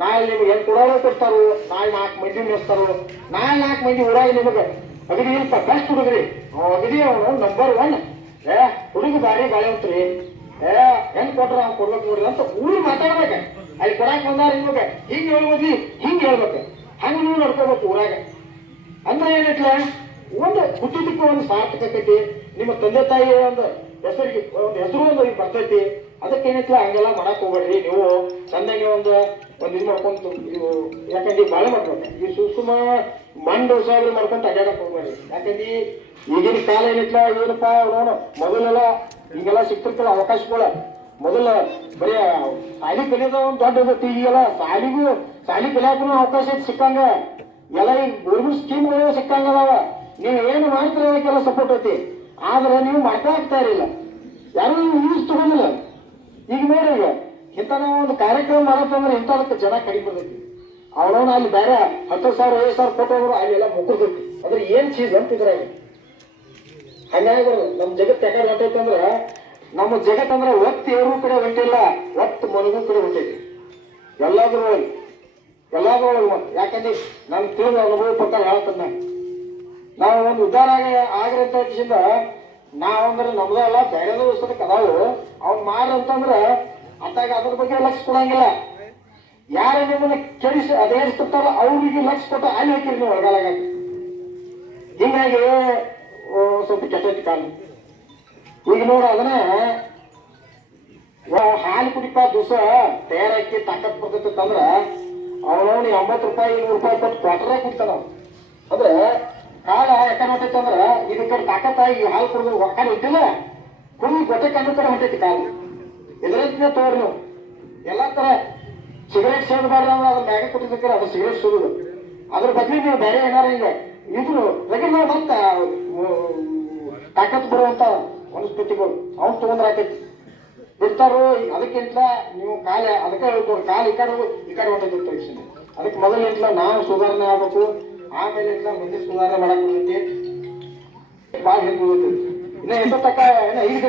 ನಾಳೆ ನಿಮ್ಗೆ ಏನ್ ಕೊಡೋರು ಕೊಡ್ತಾರೋ, ನಾಳೆ 4 ಮಂದಿ ನೆಸ್ತಾರೋ, ನಾಳೆ 4 ಮಂದಿ ಊರಾಗ ನಿಮಗೆ ಅಗದಿ ಇಲ್ಪ ಬೆಸ್ಟ್ ಹುಡುಗ್ರಿ ಅಗದಿ ಅವನು ನಂಬರ್ 1 ಹುಡುಗಿ ಬಾರಿ ಗಾಳಿ ಅಂತ್ರಿ ಹೆಂಗ್ ಕೊಟ್ರ ಅವ್ನು ಕೊಡ್ಬೇಕು ನೋಡ್ರಿ ಅಂತ ಊರು ಮಾತಾಡ್ಬೇಕ. ಅಲ್ಲಿ ಕೊಡಾಕ್ ಬಂದಾರ ನಿಮಗೆ ಹಿಂಗ್ ಹೇಳ್ಬೋದು, ಹಿಂಗ್ ಹೇಳ್ಬೇಕು, ಹಂಗ ನೀವು ನಡ್ಕೋಬೇಕು ಊರಾಗ. ಅಂದ್ರೆ ಏನಿಟ್ಲ ಒಂದು ಹುಟ್ಟಿದಕ್ಕೆ ಒಂದು ಸಾರ್ಥಕತೆ, ನಿಮ್ಮ ತಂದೆ ತಾಯಿ ಒಂದು ಹೆಸರಿಗೆ ಒಂದು ಹೆಸರು ಒಂದು ಬರ್ತೈತಿ. ಅದಕ್ಕೇನಿತ್ಲ ಹಂಗೆಲ್ಲ ಮಾಡಕ್ ಹೋಗ್ಬೇಡ್ರಿ. ನೀವು ಚಂದಾಗಿ ಒಂದು ಇದು ಮಾಡ್ಕೊಂಡು ಯಾಕಂದ್ರೆ ಈಗ ಬಾಳೆ ಮಾಡ್ಬೇಕು. ಈ ಸುಮ್ಮ ಮಂಡ್ ಸಾವಿರ ಮಾಡ್ಕೊಂಡು ಅಡ್ಡಾಡಕ್ ಹೋಗ್ಬೇಡ್ರಿ. ಯಾಕಂದ್ರೆ ಈಗಿನ ಕಾಲ ಏನಿತ್ಲ ಏನಪ್ಪಾ ನೋಡು, ಮೊದಲೆಲ್ಲ ಈಗೆಲ್ಲ ಸಿಕ್ತಿರ್ತಾರ ಅವಕಾಶಗಳ. ಮೊದಲ ಬರೀ ಸಾಲಿ ಕಲಿಯೋದ ಒಂದು ದೊಡ್ಡ ಇರ್ತೈತಿ. ಈಗೆಲ್ಲ ಸಾಲಿ ಕಲಿಯಾಕ ಅವಕಾಶ ಸಿಕ್ಕಂಗ ಎಲ್ಲ ಈಗ ಗೌರ್ಮೆಂಟ್ ಸ್ಕೀಮ್ಗಳು ಸಿಕ್ಕಂಗದಾವ. ನೀವು ಏನು ಮಾಡ್ತೀರ ಅದಕ್ಕೆಲ್ಲ ಸಪೋರ್ಟ್ ಐತಿ. ಆದ್ರೆ ನೀವು ಮಾಡ್ತಾ ಆಗ್ತಾ ಇರಲಿಲ್ಲ, ಯಾರು ಯೂಸ್ ತಗೊಂಡಿಲ್ಲ. ಈಗ ನೋಡಿ, ಈಗ ಇಂಥ ನಾವು ಒಂದು ಕಾರ್ಯಕ್ರಮ ಮಾಡತ್ತಂದ್ರೆ ಇಂಥದಕ್ಕೆ ಜನ ಕಡಿಮೆ ಬರ್ತೈತಿ. ಅವನವನ್ನ ಅಲ್ಲಿ ಬೇರೆ 10,000 50,000 ಕೊಟ್ಟವರು ಅಲ್ಲೆಲ್ಲ ಮುಗಿರ್ತೈತಿ. ಅಂದ್ರೆ ಏನ್ ಚೀಸ್ ಅಂತಿದ್ರೆ ಹಂಗಾಗಿ ಬರೋದು. ನಮ್ಮ ಜಗತ್ತು ಯಾಕಡೆ ಹೊಂಟೈತಂದ್ರ, ನಮ್ಮ ಜಗತ್ತಂದ್ರೆ ಒತ್ತು ಏರು ಕಡೆ ಹೊಂಟಿಲ್ಲ, ಒತ್ತು ಮನಗೂ ಕಡೆ ಹೊಂಟೈತಿ. ಎಲ್ಲಾದ್ರೂ ಯಾಕಂದ್ರೆ ನಮ್ ತಿಳಿದ ಅನುಭವ ಪ್ರಕಾರ ಹೇಳ್ತದ. ನಾವು ಒಂದು ಉದ್ಧಾರ ಆಗ್ರಿ ಅಂತ ವಿಷಯದಿಂದ ನಾವಂದ್ರೆ ನಮ್ದೆಲ್ಲ ಬೇರೆದ ಉತ್ಸವಕ್ಕೆ ಅದಾವು ಅವ್ನು ಮಾಡ್ರಂತಂದ್ರ ಅತ್ತಾಗ ಅದ್ರ ಬಗ್ಗೆ ಲಕ್ಷ ಕೊಡಂಗಿಲ್ಲ. ಯಾರ ನಿಮ್ಮನ್ನ ಕೆಡಿಸಿ ಅದೇರ್ತಿರ್ತಾರ ಅವ್ರಿಗೆ ಲಕ್ಷ ಕೊಟ್ಟ ಅಲ್ಲಿ ಹಾಕಿರಿ ನೀವು ಒಳಗಾಲಾಗ. ಹಿಂಗಾಗಿ ಸ್ವಲ್ಪ ಕೆಟ್ಟೈತಿ ಕಾಲ. ಈಗ ನೋಡ ಅದನ್ನ ಹಾಲು ಕುಡಿಪ ದಿವಸ ತಯಾರಾಕಿ ತಾಕತ್ ಬರ್ತೈತಿ ಅಂದ್ರ ಅವನವನು 80 ರೂಪಾಯಿ 100 ರೂಪಾಯಿ ಕೊಟ್ಟು ಕ್ವಾರ್ಟರೇ ಕುಡಿತಾನ. ಅಂದ್ರೆ ಕಾಲ ಯಾಕಡೆ ಹೊಂಟೈತಿ ಅಂದ್ರ ಇದ ಕಡೆ ತಾಕತ್ತಾಗಿ ಹಾಲು ಕುಡಿದು ಹೊಕ್ಕಡೆ ಇಟ್ಟಿಲ್ಲ, ಕುಡಿ ಗೊತ್ತೆ ಕಂಡ ಕಡೆ ಹೊಂಟೈತಿ ಕಾಲ. ಇದರಿಂದ ತೋರಿ ನೀವು ಎಲ್ಲಾ ತರ ಸಿಗರೇಟ್ ಸೇದಬಾರ್ದು ಅಂದ್ರೆ ಅದ್ರ ಮ್ಯಾಗ ಕೊಟ್ಟಿದ್ದಕ್ಕೆ ಅದು ಸಿಗರೇಟ್ ಸುಡುದು. ಅದ್ರ ಬದ್ಲಿ ನೀವು ಬೇರೆ ಏನಾರ ಹಿಂಗ ಇದ್ರು ರಗಡ ಮತ್ತ ತಾಕತ್ ಬರುವಂತ ವನಸ್ಪತಿಗಳು ಅವ್ನು ತಗೊಂಡ್ರಾಕೈತಿ ಬಿಡ್ತಾರು. ಅದಕ್ಕಿಂತ ನೀವು ಕಾಲ ಅದಕ್ಕೆ ಹೇಳ್ತಾರೆ, ಕಾಲ ಈ ಕಡೆ ಹೊಂಟೈತಿ ವಿಷಯ. ಅದಕ್ಕೆ ಮೊದಲಿಂದ ನಾವು ಸುಧಾರಣೆ ಆಗ್ಬೇಕು, ಆಮೇಲೆ ಮುಂದೆ ಸುಧಾರಣೆ ಮಾಡಕ್ ಬರ್ತೈತಿ. ಭಾಳ ಹಿಂದೆ ಉಳಿತೈತಿ. ಇನ್ನ 8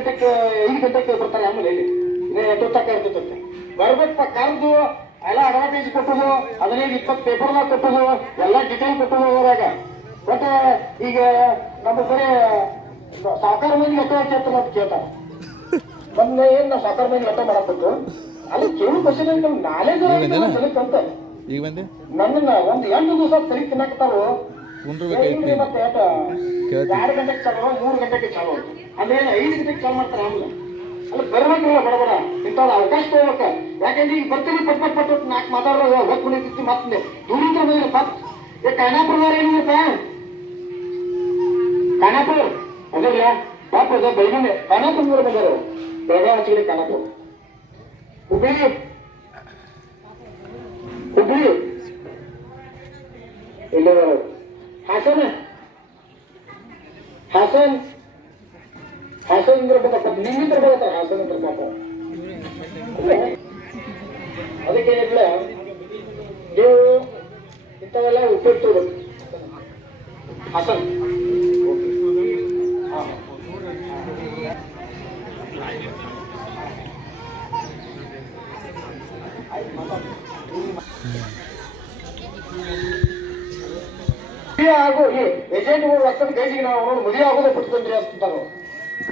ತಕ್ಕ 5 ಗಂಟೆಗೆ ಬರ್ತಾರೆ. ಆಮೇಲೆ ಇಲ್ಲಿ ಇನ್ನ 8 ತಕ್ಕ ಇರ್ತೈತೆ. ಬರ್ಬೇಕಪ್ಪ ಕರೆದು ಎಲ್ಲ ಅಡ್ವರ್ಟೈಸ್ ಕೊಟ್ಟದು, 15-20 ಪೇಪರ್ದಾಗ ಕೊಟ್ಟದು, ಎಲ್ಲ ಡಿಟೇಲ್ ಕೊಟ್ಟದು ಹೋದಾಗ. ಬಟ್ ಈಗ ನಮ್ಮ ಬರೀ ಸಾಕಾರ ಮಂದಿ ಎಷ್ಟೋ ಕೇಳ್ತಾರೆ ಅಂತ ಕೇಳ್ತಾರೆ. ನಮ್ಗೆ ಏನ್ ನಾವು ಸಾಕಾರ ಮಂದಿ ಎಷ್ಟೋ ಮಾಡಬೇಕು ಅಲ್ಲಿ ಕೇಳು ಕ್ವಶನ್ ನಾಲೆಜ್ ಜನಕ್ಕಂತ ನನ್ನನ್ನ ಒಂದು 8 ದಿವಸ ತಲೆ ತಿನ್ನಕ್ತಾರು. ಮತ್ತೆ 2 ಗಂಟೆಗೆ ಚಾಲು, 3 ಗಂಟೆಗೆ ಚಾಲು, ಅಂದ್ರೆ 5 ಗಂಟೆಗೆ ಚಾಲು ಮಾಡ್ತಾರೆ. ಆಮೇಲೆ ಅಲ್ಲಿ ಬರ್ಬೇಕಿಲ್ಲ ಬಡಬಡ ಇಂಥದ್ದು ಅವಕಾಶ ತಗೋಬೇಕ. ಯಾಕಂದ್ರೆ ಈಗ ಬರ್ತೀವಿ ಪಟ್ಟು 4 ಮಾತಾಡೋದು ಹೊತ್ತು ಕುಣಿತಿತ್ತು. ಮತ್ತೆ ದೂರಿಂದ ಬಂದಿಲ್ಲ ಖಾನಾಪುರದವ್ರು ಏನಿಲ್ಲಪ್ಪ, ಖಾನಾಪುರ ಅದಲ್ಲ ಪಾಪ ಅದ ಬೆಳಗ್ಗೆ ಖಾನಾಪುರ ಬಂದಾರ. ಬೆಳಗಾವಿ ಹಚ್ಚಿಗೆ ಖಾನಾಪುರ, ಹುಬ್ಳಿ ಇಲ್ಲ, ಹಾಸನ ಅಂದ್ರೆ ಬೇಕಪ್ಪ, ನಿಮ್ಮಿಂದ ಬೇಕತ್ತ ಹಾಸನ ಅಂದ್ರೆ ಪಾಪ. ಅದಕ್ಕೇನಿಲ್ಲ, ನೀವು ಇಂಥವೆಲ್ಲ ಉಪಯೋಗಿಸಬೇಕು. ಹಾಸನ ಏಜೆಂಟ್ಗಳು ರೊಕ್ಕದ ಗೈಜಿಗೆ ನಾವು ಅವ್ರನ್ನ ಮದುವೆ ಆಗೋದೇ ಬಿಟ್ಕೊಂಡ್ರಿ ಅಂತಾರು.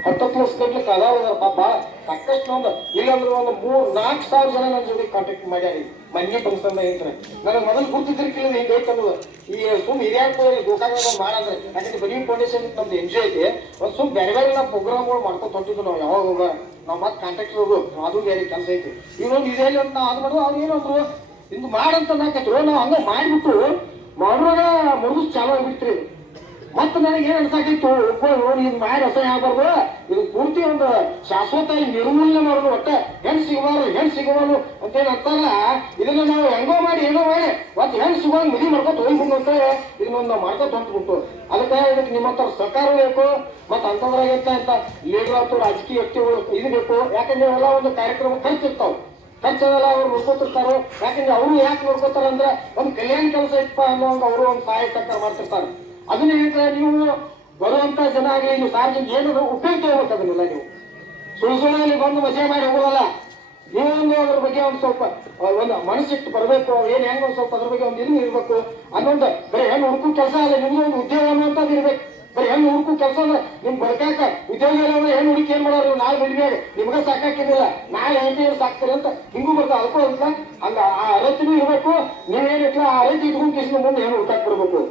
10 ವರ್ಷ ಅದಾವ ಪಾಪ ಸಾಕಷ್ಟು ಒಂದು ಇಲ್ಲಾಂದ್ರೆ ಒಂದು 3-4 ಸಾವಿರ ಜನ ನನ್ನ ಜೊತೆ ಕಾಂಟ್ಯಾಕ್ಟ್ ಮಾಡ್ಯಾರಿ. ಮನೆ ಫಂಕ್ಷನ್ ಹೇಳ್ತಾರೆ ನನಗೆ ಮೊದಲು ಗುರ್ತಿದ್ರಿಕಿಲ್ಲ ಹಿಂಗೆ ಐತನ್ನೋದು. ಈ ಸುಮ್ ಹಿರಿಯಾಕ ಗೋಕಾಗ ಮಾಡಂದ್ರೆ ಯಾಕಂದ್ರೆ ಬರೀ ಫೌಂಡೇಶನ್ ನಮ್ದು ಎನ್ಜಿಒ ಐತಿ. ಒಂದು ಸುಮ್ ಬೇರೆ ಬೇರೆ ನಾವು ಪ್ರೋಗ್ರಾಮ್ಗಳು ಮಾಡ್ಕೊಂಡು ಹೊಂಟಿದ್ವಿ ನಾವು. ಯಾವಾಗ ನಾವು ಮತ್ತೆ ಕಾಂಟ್ಯಾಕ್ಟ್ ಹೋಗು ಅದು ಬೇರೆ ಕೆಲಸ ಐತಿ. ಇನ್ನೊಂದು ಇದೇಲಿ ಅಂತ ನಾವು ಅದು ಮಾಡೋದು ಅವ್ರು ಏನಂದ್ರು ಇಂದು ಮಾಡಂತ ನಾಕೈತ್ರು. ನಾವು ಹಂಗ ಮಾಡಿಬಿಟ್ಟು ಮಾಡುವಾಗ ಮುಗಿದು ಚಾಲು ಆಗಿಬಿಡ್ತೀರಿ. ಮತ್ತೆ ನನಗೆ ಏನ್ ಅನ್ಸಾಕಿತ್ತು, ಇದು ಮಾಡಿ ಅಸಹ್ಯ ಆಗ್ಬಾರ್ದು, ಇದು ಪೂರ್ತಿ ಒಂದು ಶಾಶ್ವತ ನಿರ್ಮೂಲನೆ ಮಾಡೋದು. ಒಟ್ಟೆ ಹೆಣ್ ಸಿಗಬಾರ್ದು ಅಂತೇನು ಅಂತಾರಲ್ಲ, ಇದನ್ನ ನಾವು ಹೆಂಗೋ ಮಾಡಿ ಏನೋ ಮಾಡಿ ಮತ್ತೆ ಹೆಣ್ ಸಿಗುವಾಗ ಮದುವೆ ಮಾಡ್ಕೊತ ಹೋಗ್ಬಿಟ್ಟು ಅಂತ ಇದನ್ನೊಂದು ನಾವು ಮಾಡ್ಕೊತ ಹೊಂಟ್ಬಿಟ್ಟು. ಅದಕ್ಕೆ ಇದಕ್ಕೆ ನಿಮ್ಮಂತ ಸರ್ಕಾರ ಬೇಕು. ಮತ್ತೆ ಅಂತಂದ್ರಾಗಂತ ಅಂತ ಲೀಡರ್ ಆಯ್ತು ರಾಜಕೀಯ ವ್ಯಕ್ತಿಗಳು ಇದು ಬೇಕು. ಯಾಕಂದ್ರೆ ಎಲ್ಲ ಒಂದು ಕಾರ್ಯಕ್ರಮ ಖರ್ಚಿರ್ತಾವ. ಖರ್ಚದೆಲ್ಲ ಅವ್ರು ನೋಡ್ಕೊತಿರ್ತಾರೋ. ಯಾಕಂದ್ರೆ ಅವರು ಯಾಕೆ ನೋಡ್ಕೋತಾರ ಅಂದ್ರೆ ಒಂದು ಕಲ್ಯಾಣ ಕೆಲಸ ಇತ್ತಪ್ಪ ಅನ್ನೋಂಗ ಅವರು ಒಂದು ಸಹಾಯ ಸಹಕಾರ ಮಾಡ್ತಿರ್ತಾರೆ. ಅದನ್ನ ಹೇಳಿದ್ರೆ ನೀವು ಬರುವಂತ ಜನ ಆಗಲಿ ನೀವು ಸಾರ್ವಜನಿಕ ಏನು ಉಪಯೋಗ ತಗೋಬೇಕು. ಅದನ್ನೆಲ್ಲ ನೀವು ಸುಳ್ಳಿ ಬಂದು ಮಜೆ ಮಾಡಿ ಹೋಗೋದಲ್ಲ. ನೀವೊಂದು ಅದ್ರ ಬಗ್ಗೆ ಒಂದು ಸ್ವಲ್ಪ ಒಂದು ಮನಸ್ಸಿಟ್ಟು ಬರಬೇಕು. ಏನ್ ಹೆಂಗ ಒಂದು ಸ್ವಲ್ಪ ಅದ್ರ ಬಗ್ಗೆ ಒಂದು ಇದು ಇರ್ಬೇಕು ಅನ್ನೋದು. ಬರೀ ಹೆಣ್ಣು ಹುಡುಕು ಕೆಲಸ ಅಲ್ಲ, ನಿಮ್ದು ಒಂದು ಉದ್ಯೋಗ ಅನ್ನುವಂಥದ್ದು ಇರ್ಬೇಕು. ಬರೀ ಹೆಣ್ಣು ಹುಡುಕು ಕೆಲಸ ಅಂದ್ರೆ ನಿಮ್ ಬರ್ಕಾಕ ಉದ್ಯೋಗ ಇಲ್ಲ ಅಂದ್ರೆ ಹೆಣ್ಣು ಹುಡುಕಿ ಏನ್ ಮಾಡೋರು, ನಾಳೆ ಬೆಳಿಗ್ಗೆ ನಿಮ್ಗೆ ಸಾಕಾಕಿದಿಲ್ಲ, ನಾಳೆ ಹೆಂಗೆ ಸಾಕ್ತಾರೆ ಅಂತ ಹಿಂಗೂ ಬರ್ತಾ ಅದಕ್ಕೂ ಅಂತ ಹಂಗ ಆ ಅರತಿನೂ ಇರ್ಬೇಕು. ನೀವೇನಿಲ್ಲ ಆ ಅರತಿ ಇಟ್ಕೊಂಡು ಕಿಸಿನ ಮುಂದೆ ಹೆಣ್ಣು ಹುಟ್ಟಾಕ್ ಬರ್ಬೇಕು.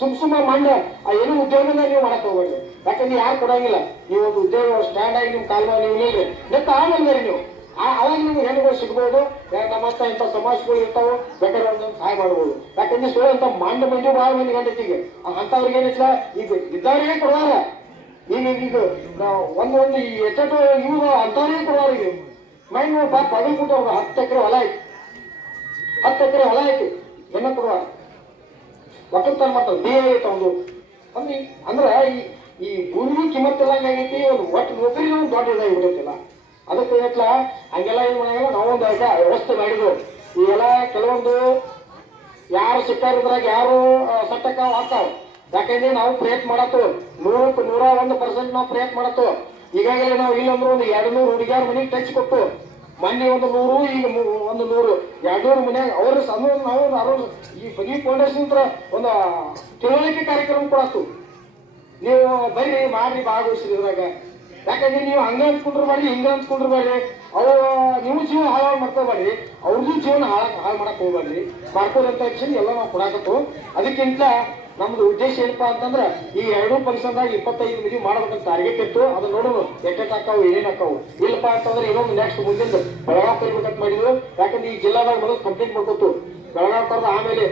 ಸುಮ್ಮ ಮಂಡ ಆ ಏನೋ ಉದ್ಯೋಗನ ನೀವು ಮಾಡಕ್ ಹೋಗ್ಬೇಡಿ. ಯಾಕಂದ್ರೆ ಯಾರು ಕೊಡಂಗಿಲ್ಲ. ನೀವು ಒಂದು ಉದ್ಯೋಗ ಸ್ಟ್ಯಾಂಡ್ ಆಗಿ ನಿಮ್ ಕಾಲ ನೀವು ನಿಲ್ರಿ ನೆತ್ತ ಆಮೇಲೆ ನೀವು ಅವಾಗ ನಿಮ್ಗೆ ಹೆಣ್ಣುಗಳು ಸಿಗ್ಬೋದು. ನಮ್ಮಂತ ಇಂಥ ಸಮಾಜಗಳು ಇರ್ತಾವೆ, ಬೇಕಾದ್ರೆ ಒಂದೊಂದು ಸಹಾಯ ಮಾಡ್ಬೋದು. ಯಾಕಂದ್ರೆ ಸುಳ್ಳು ಅಂತ ಮಂಡ ಮಂದಿ ಭಾಳ ಮಂದಿ ಗಂಟೆಗೆ ಅಂತವ್ರಿಗೆ ಏನಿಲ್ಲ ಈಗ ಇದ್ದವ್ರಿಗೆ ಕೊಡುವಾರ. ಈಗ ನಾವು ಒಂದೊಂದು ಎಚ್ಚು ಇವ್ರು ಅಂತವ್ರಿಗೆ ಕೊಡುವಾರ. ಈಗ ಮೈನ್ ಪಾಪ ಬದಲು ಕೊಟ್ಟು 10 ಎಕರೆ ಹೊಲ ಐತಿ, 10 ಎಕರೆ ಹೊಲ ಐತಿ ಹೆಣ್ಣ ಕೊಡುವಾರ. ಒಕ್ಕಲ್ತನ ಮಾಡ್ತಾರೆ ಬಿ ಆಗೈತೆ ಒಂದು ಅಂದ್ರೆ ಈ ಭೂಮಿ ಕಿಮ್ಮತ್ತಿಲ್ಲಂಗ ಆಗೈತಿ. ಒಂದು ಒಟ್ಟು ನೌಕರಿ ಒಂದು ದೊಡ್ಡ ಇದಾಗಿ ಬಿಡುತ್ತಿಲ್ಲ. ಅದಕ್ಕೆ ಏನಲ್ಲ ಹಂಗೆಲ್ಲ ಏನ್ ಮಾಡಂಗಿಲ್ಲ. ನಾವೊಂದು ವ್ಯವಸ್ಥೆ ಮಾಡಿದ್ವು. ಈಗೆಲ್ಲ ಕೆಲವೊಂದು ಯಾರು ಸಿಕ್ಕಾರಿದ್ರಾಗ ಯಾರು ಸಟ್ಟಕ್ಕ ಆಗ್ತಾವ. ಯಾಕಂದ್ರೆ ನಾವು ಪ್ರಯತ್ನ ಮಾಡತ್ತು 101% ನಾವು ಪ್ರಯತ್ನ ಮಾಡತ್ತು. ಈಗಾಗಲೇ ನಾವು ಇಲ್ಲಂದ್ರೆ ಒಂದು 200 ಹುಡುಗಿಯಾರ ಮನೆಗೆ ಟಚ್ ಕೊಟ್ಟು ಮೊನ್ನೆ ಒಂದು 100, ಈಗ ಒಂದು 100, 200 ಮನ್ಯಾಗ ಅವ್ರ ಸಣ್ಣ ನಾವು ಈ ಬಗಿ ಫೌಂಡೇಶನ್ ಒಂದು ತಿಳುವಳಿಕೆ ಕಾರ್ಯಕ್ರಮ ಕೊಡತ್ತು. ನೀವು ಬರ್ರಿ ಮಾಡ್ರಿ ಭಾಗವಹಿಸಿದ್ರಾಗ. ಯಾಕಂದ್ರೆ ನೀವು ಹಂಗ ಅನ್ಸ್ಕೊಂಡ್ರು ಮಾಡಿ ಹಿಂಗ ಅನ್ಸ್ಕೊಂಡ್ರು ಮಾಡ್ರಿ. ನೀವು ಜೀವನ ಹಾಳು ಮಾಡ್ಕೋಬೇಡ್ರಿ, ಅವ್ರದ್ದು ಜೀವನ ಹಾಳು ಮಾಡಕ್ ಹೋಗ್ಬೇಡ್ರಿ. ಮಾಡ್ಕೋದಂತ ಆಕ್ಷನ್ ಎಲ್ಲ ನಾವು ಕೊಡಾಕತ್ತು. ಅದಕ್ಕಿಂತ ನಮ್ದು ಉದ್ದೇಶ ಏನಪ್ಪಾ ಅಂತಂದ್ರೆ ಈ 2 ಫಂಕ್ಷನ್ದಾಗ 25 ಮದುವೆ ಮಾಡ್ಬೇಕಂತ ಟಾರ್ಗೆಟ್ ಇತ್ತು. ಅದನ್ನ ನೋಡೋಣ ಎಟ್ಟೆಟ್ ಹಾಕಾವು ಏನೇನ್ ಹಾಕಾವು. ಇಲ್ಲಪ್ಪ ಅಂತಂದ್ರೆ ಇನ್ನೊಂದು ನೆಕ್ಸ್ಟ್ ಮುಂದಿನ ಬೆಳಗಾವ್ ಕರಿಬೇಕಂತ ಮಾಡಿದ್ರು. ಯಾಕಂದ್ರೆ ಈ ಜಿಲ್ಲಾದಾಗ ಮೊದಲು ಕಂಪ್ಲೀಟ್ ಮಾಡ್ಕೊತು. ಬೆಳಗಾವ್ ಕರೆದು ಆಮೇಲೆ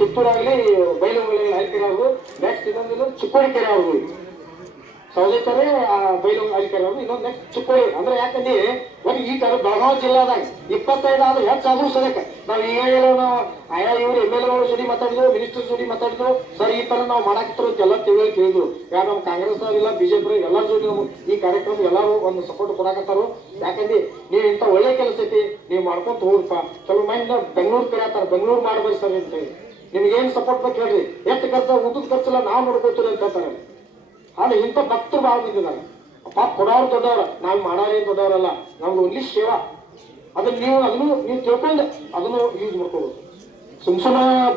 ಕಿತ್ತೂರಾಗಲಿ ಬೈಲುಂಗಲಿ ಆಯ್ಕೆರೆ ಅವ್ರು, ನೆಕ್ಸ್ಟ್ ಇನ್ನೊಂದು ಚಿಕ್ಕೋಡಿ ಕೆರೆ ಅವ್ರು, ಸೌದೆಕೆರೆ ಬೈಲುಂಗ ಆಯ್ಕೆರೆ ಅವ್ರು, ಇನ್ನೊಂದು ನೆಕ್ಸ್ಟ್ ಚಿಕ್ಕೋಡಿ. ಅಂದ್ರೆ ಯಾಕಂದ್ರೆ ಒಂದು ಈ ತರ ಬೆಳಗಾವಿ ಜಿಲ್ಲಾದಾಗ 25 ಆದ್ರೂ ಹೆಚ್ಚಾದ್ರೂ ಸದಕ್ಕೆ ನಾವು ಈಗಾಗಲೇ ನಾವು ಆಯಾ ಇವ್ರು MLA ಜೊತೆ ಮಾತಾಡಿದ್ರು, ಮಿನಿಸ್ಟರ್ ಜೊತೆ ಮಾತಾಡಿದ್ರು. ಸರ್ ಈ ತರ ನಾವು ಮಾಡಾಕಿದ್ರು ಎಲ್ಲ ತಿಳಿದ್ರು. ಯಾರು ನಮ್ಮ ಕಾಂಗ್ರೆಸ್ ಇಲ್ಲ ಬಿಜೆಪಿ ಎಲ್ಲರ ಜೊತೆ ನಾವು ಈ ಕಾರ್ಯಕ್ರಮ ಎಲ್ಲರೂ ಒಂದು ಸಪೋರ್ಟ್ ಕೊಡಾಕತ್ತಾರು. ಯಾಕಂದ್ರೆ ನೀವು ಇಂಥ ಒಳ್ಳೆ ಕೆಲಸ ಐತಿ ನೀವು ಮಾಡ್ಕೊಂತ ಹೋಗ್ರಪ್ಪ. ಕೆಲವು ಮೈಂಡ್ ಬೆಂಗಳೂರು ಕರೆಯತ್ತಾರ, ಬೆಂಗಳೂರು ಮಾಡ್ಬೇಕು ಸರ್ ಅಂತ ಹೇಳಿ. ನಿಮ್ಗೆ ಏನ್ ಸಪೋರ್ಟ್ ಬೇಕು ಹೇಳ್ರಿ, ಎಷ್ಟು ಖರ್ಚು ಊಟದ ಖರ್ಚೆಲ್ಲ ನಾವು ನೋಡ್ಕೋತೀರಿ ಅಂತ ಹೇಳ್ತಾರೆ. ಆದ್ರೆ ಇಂಥ ಭಕ್ತರು ಭಾಳ ಬಿದ್ದಿದ್ದಾರೆ. ಪಾಪ ಕೊಡೋರು ದೊಡ್ಡವ್ರ, ನಾವು ಮಾಡೋರೇ ದೊಡ್ಡವರಲ್ಲ. ನಮ್ದು ಓನ್ಲಿ ಸೇವಾ. ಅದನ್ನು ನೀವು ತಿಳ್ಕೊಂಡು ಅದನ್ನು ಯೂಸ್ ಮಾಡ್ಕೋಬೋದು. ಸುಮ್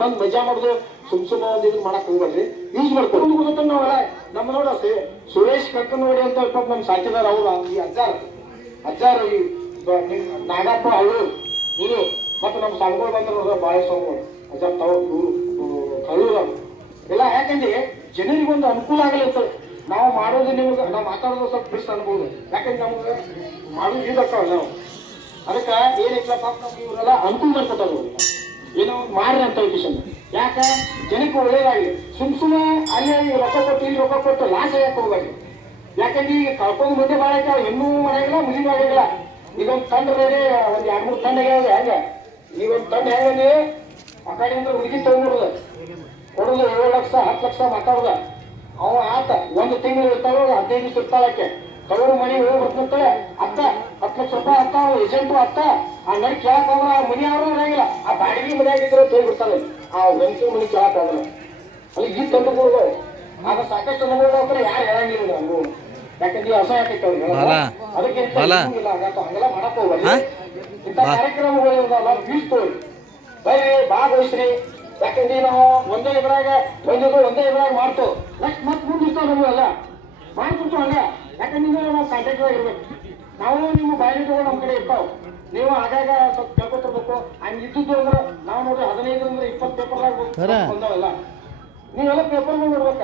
ಬಂದ್ ಮಜಾ ಮಾಡುದು, ಸುಮ್ ಒಂದು ಇದನ್ನ ಮಾಡಕ್ ಹೋಗ್ಬೇಡ್ರಿ, ಯೂಸ್ ಮಾಡ್ಕೊಂಡು ಗೊತ್ತ. ನಾವೆಲ್ಲ ನಮ್ಮ ನೋಡ ಸುರೇಶ್ ಕಕ್ಕನೋಡಿ ಅಂತ ಪಾಪ ನಮ್ ಸಾಕಿದಾರ. ಅವ್ರು ಈ ಅಜ್ಜಾರ ಈ ನಾಗಪ್ಪ ಅವರು ಇವರು ಮತ್ತೆ ನಮ್ಮ ಸಾಂಗ್ಗಳು ಬಂದ ನೋಡ್ರ ಬಾಳೆ ಸಾಂಗ್ಗಳು ಅಜ್ಜಾರ್ ತಾವು ಕಳ್ಳೂರ ಎಲ್ಲ. ಯಾಕಂದ್ರೆ ಜನರಿಗೊಂದು ಅನುಕೂಲ ಆಗಲಿರ್ತದೆ. ನಾವು ಮಾಡೋದು ನಿಮ್ಗೆ ನಾವು ಮಾತಾಡೋದು ಸ್ವಲ್ಪ ಬಿಸ್ ಅನ್ಬೋದು. ಯಾಕಂದ್ರೆ ನಮ್ಗೆ ಮಾಡೋದು ಇದಾಗ್ತಾವ ನಾವು. ಅದಕ್ಕೆ ಏನೈತಲ್ಲ ಪಾಪ ನಮ್ಗೆ ಇವರೆಲ್ಲ ಅನುಕೂಲ ಮಾಡ್ಕೊತಾರ. ಏನೋ ಮಾಡ್ರಿ ಅಂತ ವಿಷಯ. ಯಾಕ ಜನಕ್ಕೆ ಒಳ್ಳೇದಾಗಲಿ. ಸುಮ್ ಅಲ್ಲೇ ರೊಕ್ಕ ಕೊಟ್ಟು ಇಲ್ಲಿ ರೊಕ್ಕ ಕೊಟ್ಟು ಲಾಸ್ ಆಗಕ್ಕೆ ಹೋಗ್ಬೇಡಿ. ಯಾಕಂದ್ರೆ ಈಗ ಕಳ್ಕೊಂಡು ಮುಂದೆ ಭಾಳ ಐತೆ. ಹೆಣ್ಣು ಮನೆಯಾಗಿಲ್ಲ, ಮುಗಿದು ಆಗಿಲ್ಲ. ಈಗೊಂದು ತಂಡ ಬೇರೆ ಒಂದು 2-3 ತಂಡ ಆಗ್ಯಾವ. ಹೆಂಗ ಈಗ ಒಂದು ತಂಡ ಹೆಂಗಂದ್ರೆ ಆ ಕಡೆ ಅಂದ್ರೆ ಹುಡುಗಿ ತಗೊಂಡ್ಬಿಡುದು, ಕೊಡುದು 7 ಲಕ್ಷ 10 ಲಕ್ಷ ಮಾತಾಡುದ. ಅವ ಆತ 1 ತಿಂಗಳು ಇರ್ತಾವ, 15 ದಿವಸ ಇರ್ತಾಳಕ್ಕೆ ತವರು ಮನೆ ಹೋಗಿ ಬರ್ತಿರ್ತಾಳೆ. 10 ಲಕ್ಷ ರೂಪಾಯಿ ಅತ್ತ ಏಜೆಂಟು ಅತ್ತ. ಆ ನಡಿ ಕೇಳಕ್ ಹೋದ್ರ ಆ ಮನೆ ಅವರು ಇರಂಗಿಲ್ಲ. ಆ ಬಾಡಿಗೆ ಮನೆ ಆಗಿದ್ರೆ ತೋರ್ಬಿಡ್ತಾನೆ. ಆ ಗಂಟು ಮನೆ ಕೇಳಕ್ ಹೋಗಲ್ಲ. ಅಲ್ಲಿ ಈ ತಂಡಗಳು ಆಗ ಸಾಕಷ್ಟು ಅನುಭವ ಯಾರು ಹೇಳಂಗಿಲ್ಲ ನಮಗೂ. ಯಾಕಂದ್ರೆ ಅಸಹ್ಯ ಆಕೈತೆ ಅವ್ರಿಗೆ ಅದಕ್ಕೆ ಇಲ್ಲ. ಹಂಗೆಲ್ಲ ಮಾಡಕ್ ಹೋಗ್ಬಾರ್ದು. ಇಂಥ ಕಾರ್ಯಕ್ರಮಗಳು ಯೂಸ್ ತೋರಿ ಬರ್ರಿ ಭಾಗವಹಿಸ್ರಿ. ಯಾಕಂದ್ರೆ ನಾವು ಒಂದೇ ಇದ್ರಾಗ ಒಂದೇ ಇದ್ರಾಗ ಮಾಡ್ತು ನೆಕ್ಸ್ಟ್ ಮತ್ತೆ ಮುಂದಿರ್ತಾವ ನಮಗೆಲ್ಲ ಮಾಡ್ತಿರ್ತಾವ ಹಂಗ. ಯಾಕಂದ್ರೆ ನಾವು ಕಾಂಟ್ಯಾಕ್ಟ್ ಇರ್ಬೇಕು. ನಾವು ನಿಮ್ಮ ಬಾಯಿಗಳು ನಮ್ಮ ಕಡೆ ಇರ್ತಾವ. ನೀವು ಆಗಾಗ ಸ್ವಲ್ಪ ಕೇಳ್ಕೊತಿರ್ಬೇಕು. ಹಂಗಿದ್ದು ಅಂದ್ರೆ ನಾವು ನೋಡ್ರಿ 15 ಅಂದ್ರೆ 20 ಪೇಪರ್ದಾಗ ಬಂದವಲ್ಲ. ನೀವೆಲ್ಲ ಪೇಪರ್ಗಳು ನೋಡ್ಬೇಕ.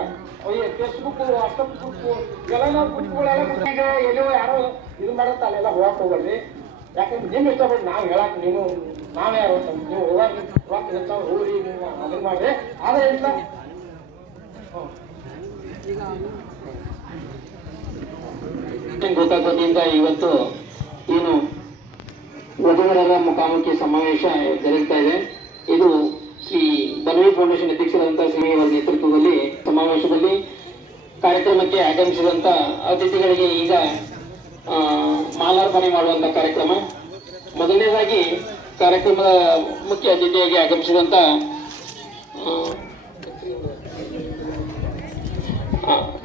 ಫೇಸ್ಬುಕ್, ವಾಟ್ಸಪ್ ಗ್ರೂಪ್ ಇವೆಲ್ಲ ನಾವು ಗ್ರೂಪ್ಗಳೆಲ್ಲ ಈಗ ಎಲ್ಲೋ ಯಾರೋ ಇದು ಮಾಡತ್ತ ಅಲ್ಲೆಲ್ಲ ಹೋಗಕ್ಕೆ ಹೋಗ್ರಿ. ಯಾಕಂದ್ರೆ ನಿಮ್ ಇಷ್ಟಪಟ್ಟು ನಾವು ಹೇಳಕ್ ನೀವು ನಾವ್ಯಾರು ನೀವು ಹೋಗಾಕ ರೊಕ್ಕ ಹೆಚ್ಚಾಗ ಹೋಗ್ರಿ, ನೀವು ಅದನ್ನ ಮಾಡ್ರಿ. ಆದ್ರೆ ಇಲ್ಲ ಗೊತ್ತಾಗೋದ್ರಿಂದ ಇವತ್ತು ಏನು ವಧುವರರ ಮುಖಾಮುಖಿ ಸಮಾವೇಶ ಜರುಗ್ತಾ ಇದೆ. ಇದು ಶ್ರೀ ಬನವಿ ಫೌಂಡೇಶನ್ ಅಧ್ಯಕ್ಷರಾದಂತಹ ಶ್ರೀ ಅವರ ನೇತೃತ್ವದಲ್ಲಿ ಸಮಾವೇಶದಲ್ಲಿ ಕಾರ್ಯಕ್ರಮಕ್ಕೆ ಆಗಮಿಸಿದಂತ ಅತಿಥಿಗಳಿಗೆ ಈಗ ಮಾಲಾರ್ಪಣೆ ಮಾಡುವಂತ ಕಾರ್ಯಕ್ರಮ. ಮೊದಲನೇದಾಗಿ ಕಾರ್ಯಕ್ರಮದ ಮುಖ್ಯ ಅತಿಥಿಯಾಗಿ ಆಗಮಿಸಿದಂತ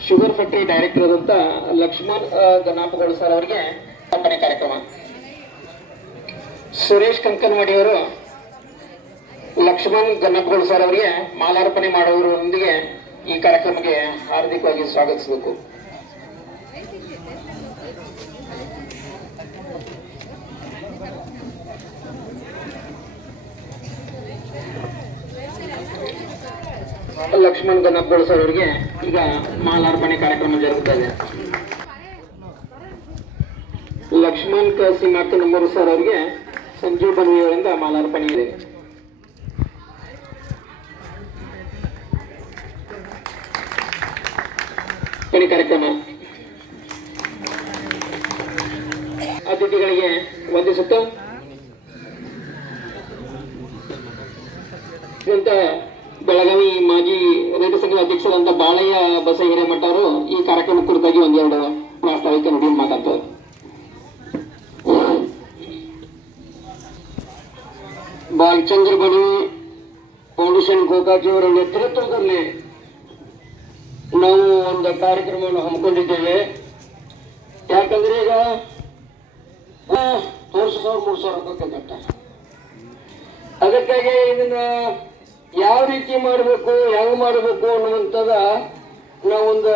ಶುಗರ್ ಫ್ಯಾಕ್ಟರಿ ಡೈರೆಕ್ಟರ್ ಆದಂತ ಲಕ್ಷ್ಮಣ್ ಗನಾಪಗೋಳ ಸರ್ ಅವರಿಗೆ ಅರ್ಪಣೆ ಕಾರ್ಯಕ್ರಮ. ಸುರೇಶ್ ಕಂಕನವಾಡಿ ಅವರು ಲಕ್ಷ್ಮಣ್ ಗನ್ನಪ್ಪಗೋಳ ಸರ್ ಅವರಿಗೆ ಮಾಲಾರ್ಪಣೆ ಮಾಡುವುದರೊಂದಿಗೆ ಈ ಕಾರ್ಯಕ್ರಮಕ್ಕೆ ಹಾರ್ದಿಕವಾಗಿ ಸ್ವಾಗತಿಸಬೇಕು. ಲಕ್ಷ್ಮಣ್ ಗನ್ನಪ್ಪಗೋಳ ಸರ್ ಅವರಿಗೆ ಈಗ ಮಾಲಾರ್ಪಣೆ ಕಾರ್ಯಕ್ರಮ ಜರುಗುತ್ತದೆ. ಲಕ್ಷ್ಮಣ್ ಸೀಮಾರ್ಥ ನಂಬರ್ ಸರ್ ಅವರಿಗೆ ಸಂಜೀವ್ ಬನ್ವಿ ಅವರಿಂದ ಮಾಲಾರ್ಪಣೆ ಇದೆ. ಕಾರ್ಯಕ್ರಮ ಅತಿಥಿಗಳಿಗೆ ವಂದಿಸುತ್ತಾ ಬೆಳಗಾವಿ ಮಾಜಿ ರೈತ ಸಂಘದ ಅಧ್ಯಕ್ಷರಾದಂತ ಬಾಳಯ್ಯ ಬಸ ಹಿರೇಮಠ ಅವರು ಈ ಕಾರ್ಯಕ್ರಮ ಕುರಿತಾಗಿ ಒಂದೆರಡು ಪ್ರಾಸ್ತಾವಿಕ ನುಡಿ ಮಾತಾಡ್ತಾರೆ. ಬಾಲಚಂದ್ರ ಬಣಿ ಫೌಂಡೇಶನ್ ಗೋಕಾಕಿಯವರ ನೇತೃತ್ವದಲ್ಲಿ ನಾವು ಒಂದು ಕಾರ್ಯಕ್ರಮವನ್ನು ಹಮ್ಮಿಕೊಂಡಿದ್ದೇವೆ. ಯಾಕಂದ್ರೆ ಈಗ 2,000-3,000 ರೊಕ್ಕ ಕಟ್ಟ. ಅದಕ್ಕಾಗಿ ಇದನ್ನ ಯಾವ ರೀತಿ ಮಾಡಬೇಕು, ಹೆಂಗ್ ಮಾಡಬೇಕು ಅನ್ನುವಂಥದ ನಾವೊಂದು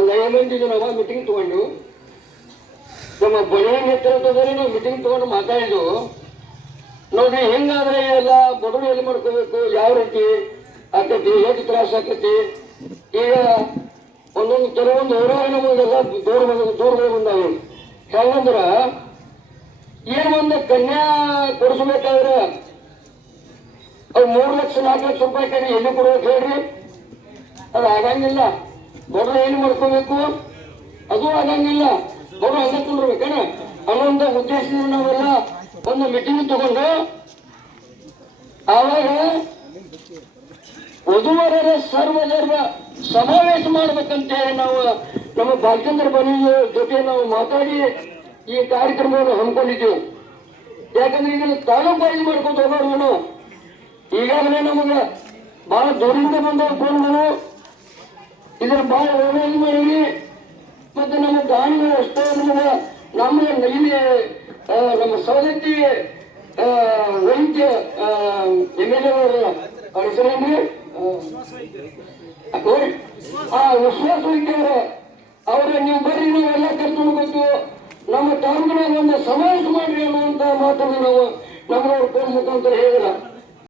5 ಮಂದಿ ನಾವು ಮೀಟಿಂಗ್ ತಗೊಂಡು ನಮ್ಮ ಬಣಿಯ ನೇತೃತ್ವದಲ್ಲಿ ನಾವು ಮೀಟಿಂಗ್ ತಗೊಂಡು ಮಾತಾಡಿದ್ವು. ನೋಡ್ರಿ ಹೆಂಗಾದ್ರೆ ಎಲ್ಲ ಬಡವರು ಎಲ್ಲಿ ಮಾಡ್ಕೋಬೇಕು, ಯಾವ ರೀತಿ ಆಕತಿ, ಎಷ್ಟು ತ್ರಾಸ ಆಕತಿ. ಈಗ ಕೆಲವೊಂದು ಊರಾಗ ನಮಗೆಲ್ಲ ದೂರಗಳು ಬಂದಾವೆ. ಹೆಂಗಂದ್ರ ಏನ್ ಒಂದು ಕನ್ಯಾ ಕೊಡಿಸ್ಬೇಕಾದ್ರೆ ಅವ್ರು 3 ಲಕ್ಷ 4 ಲಕ್ಷ ರೂಪಾಯಿ ಕಡೆ ಎಲ್ಲಿ ಕೊಡ್ಬೇಕು ಹೇಳ್ರಿ? ಅದು ಆಗಂಗಿಲ್ಲ. ಬಡವರು ಏನು ಮಾಡ್ಕೋಬೇಕು ಅದು ಆಗಂಗಿಲ್ಲ. ಬಡವರು ಹಂಗ ತುಂಬಿರ್ಬೇಕೇನ ಅನ್ನೋ ಉದ್ದೇಶದಿಂದ ನಾವೆಲ್ಲ ಒಂದು ಮೀಟಿಂಗ್ ತಗೊಂಡು ಆವಾಗ ವಧುವರರ ಸರ್ವಧರ್ಮ ಸಮಾವೇಶ ಮಾಡ್ಬೇಕಂತೇಳಿ ನಾವು ನಮ್ಮ ಬಾಲಚಂದ್ರ ಬಣಿ ಜೊತೆ ನಾವು ಮಾತಾಡಿ ಈ ಕಾರ್ಯಕ್ರಮವನ್ನು ಹಮ್ಮಿಕೊಂಡಿದ್ದೆವು. ಯಾಕಂದ್ರೆ ಇದನ್ನು ತಾಲೂಕು ಮಾಡ್ಕೊಂಡು ಹೋಗೋರು ನಾವು ಈಗಾಗಲೇ ನಮಗೆ ಬಹಳ ದೂರಿಂದ ಬಂದ ಫೋನ್ಗಳು ಇದನ್ನ ಬಹಳ ಒಳ್ಳೆಯ ಮಾಡಿ ಮತ್ತೆ ನಮ್ಮ ದಾನಿಗಳು ಅಷ್ಟೇ ನಮ್ಮ ಇಲ್ಲಿ ನಮ್ಮ ಸವದತ್ತಿ ವೈದ್ಯ MLA ಅವರ ಹೆಸರೇನ್ರಿ ವಿಶ್ವಾಸ ವೈದ್ಯರ ಅವರ ನೀವು ಬರ್ರಿ ನಾವೆಲ್ಲ ಕರ್ಕೊಂಡು ಬಂದು ನಮ್ಮ ತಾಲೂಕಿನಾಗ ಒಂದು ಸಮಾವೇಶ ಮಾಡ್ರಿ ಅನ್ನುವಂತ ಮಾತನ್ನು ನಾವು ನಮ್ಮವ್ರ ಫೋನ್ ಮುಖಾಂತರ ಹೇಳಿಲ್ಲ.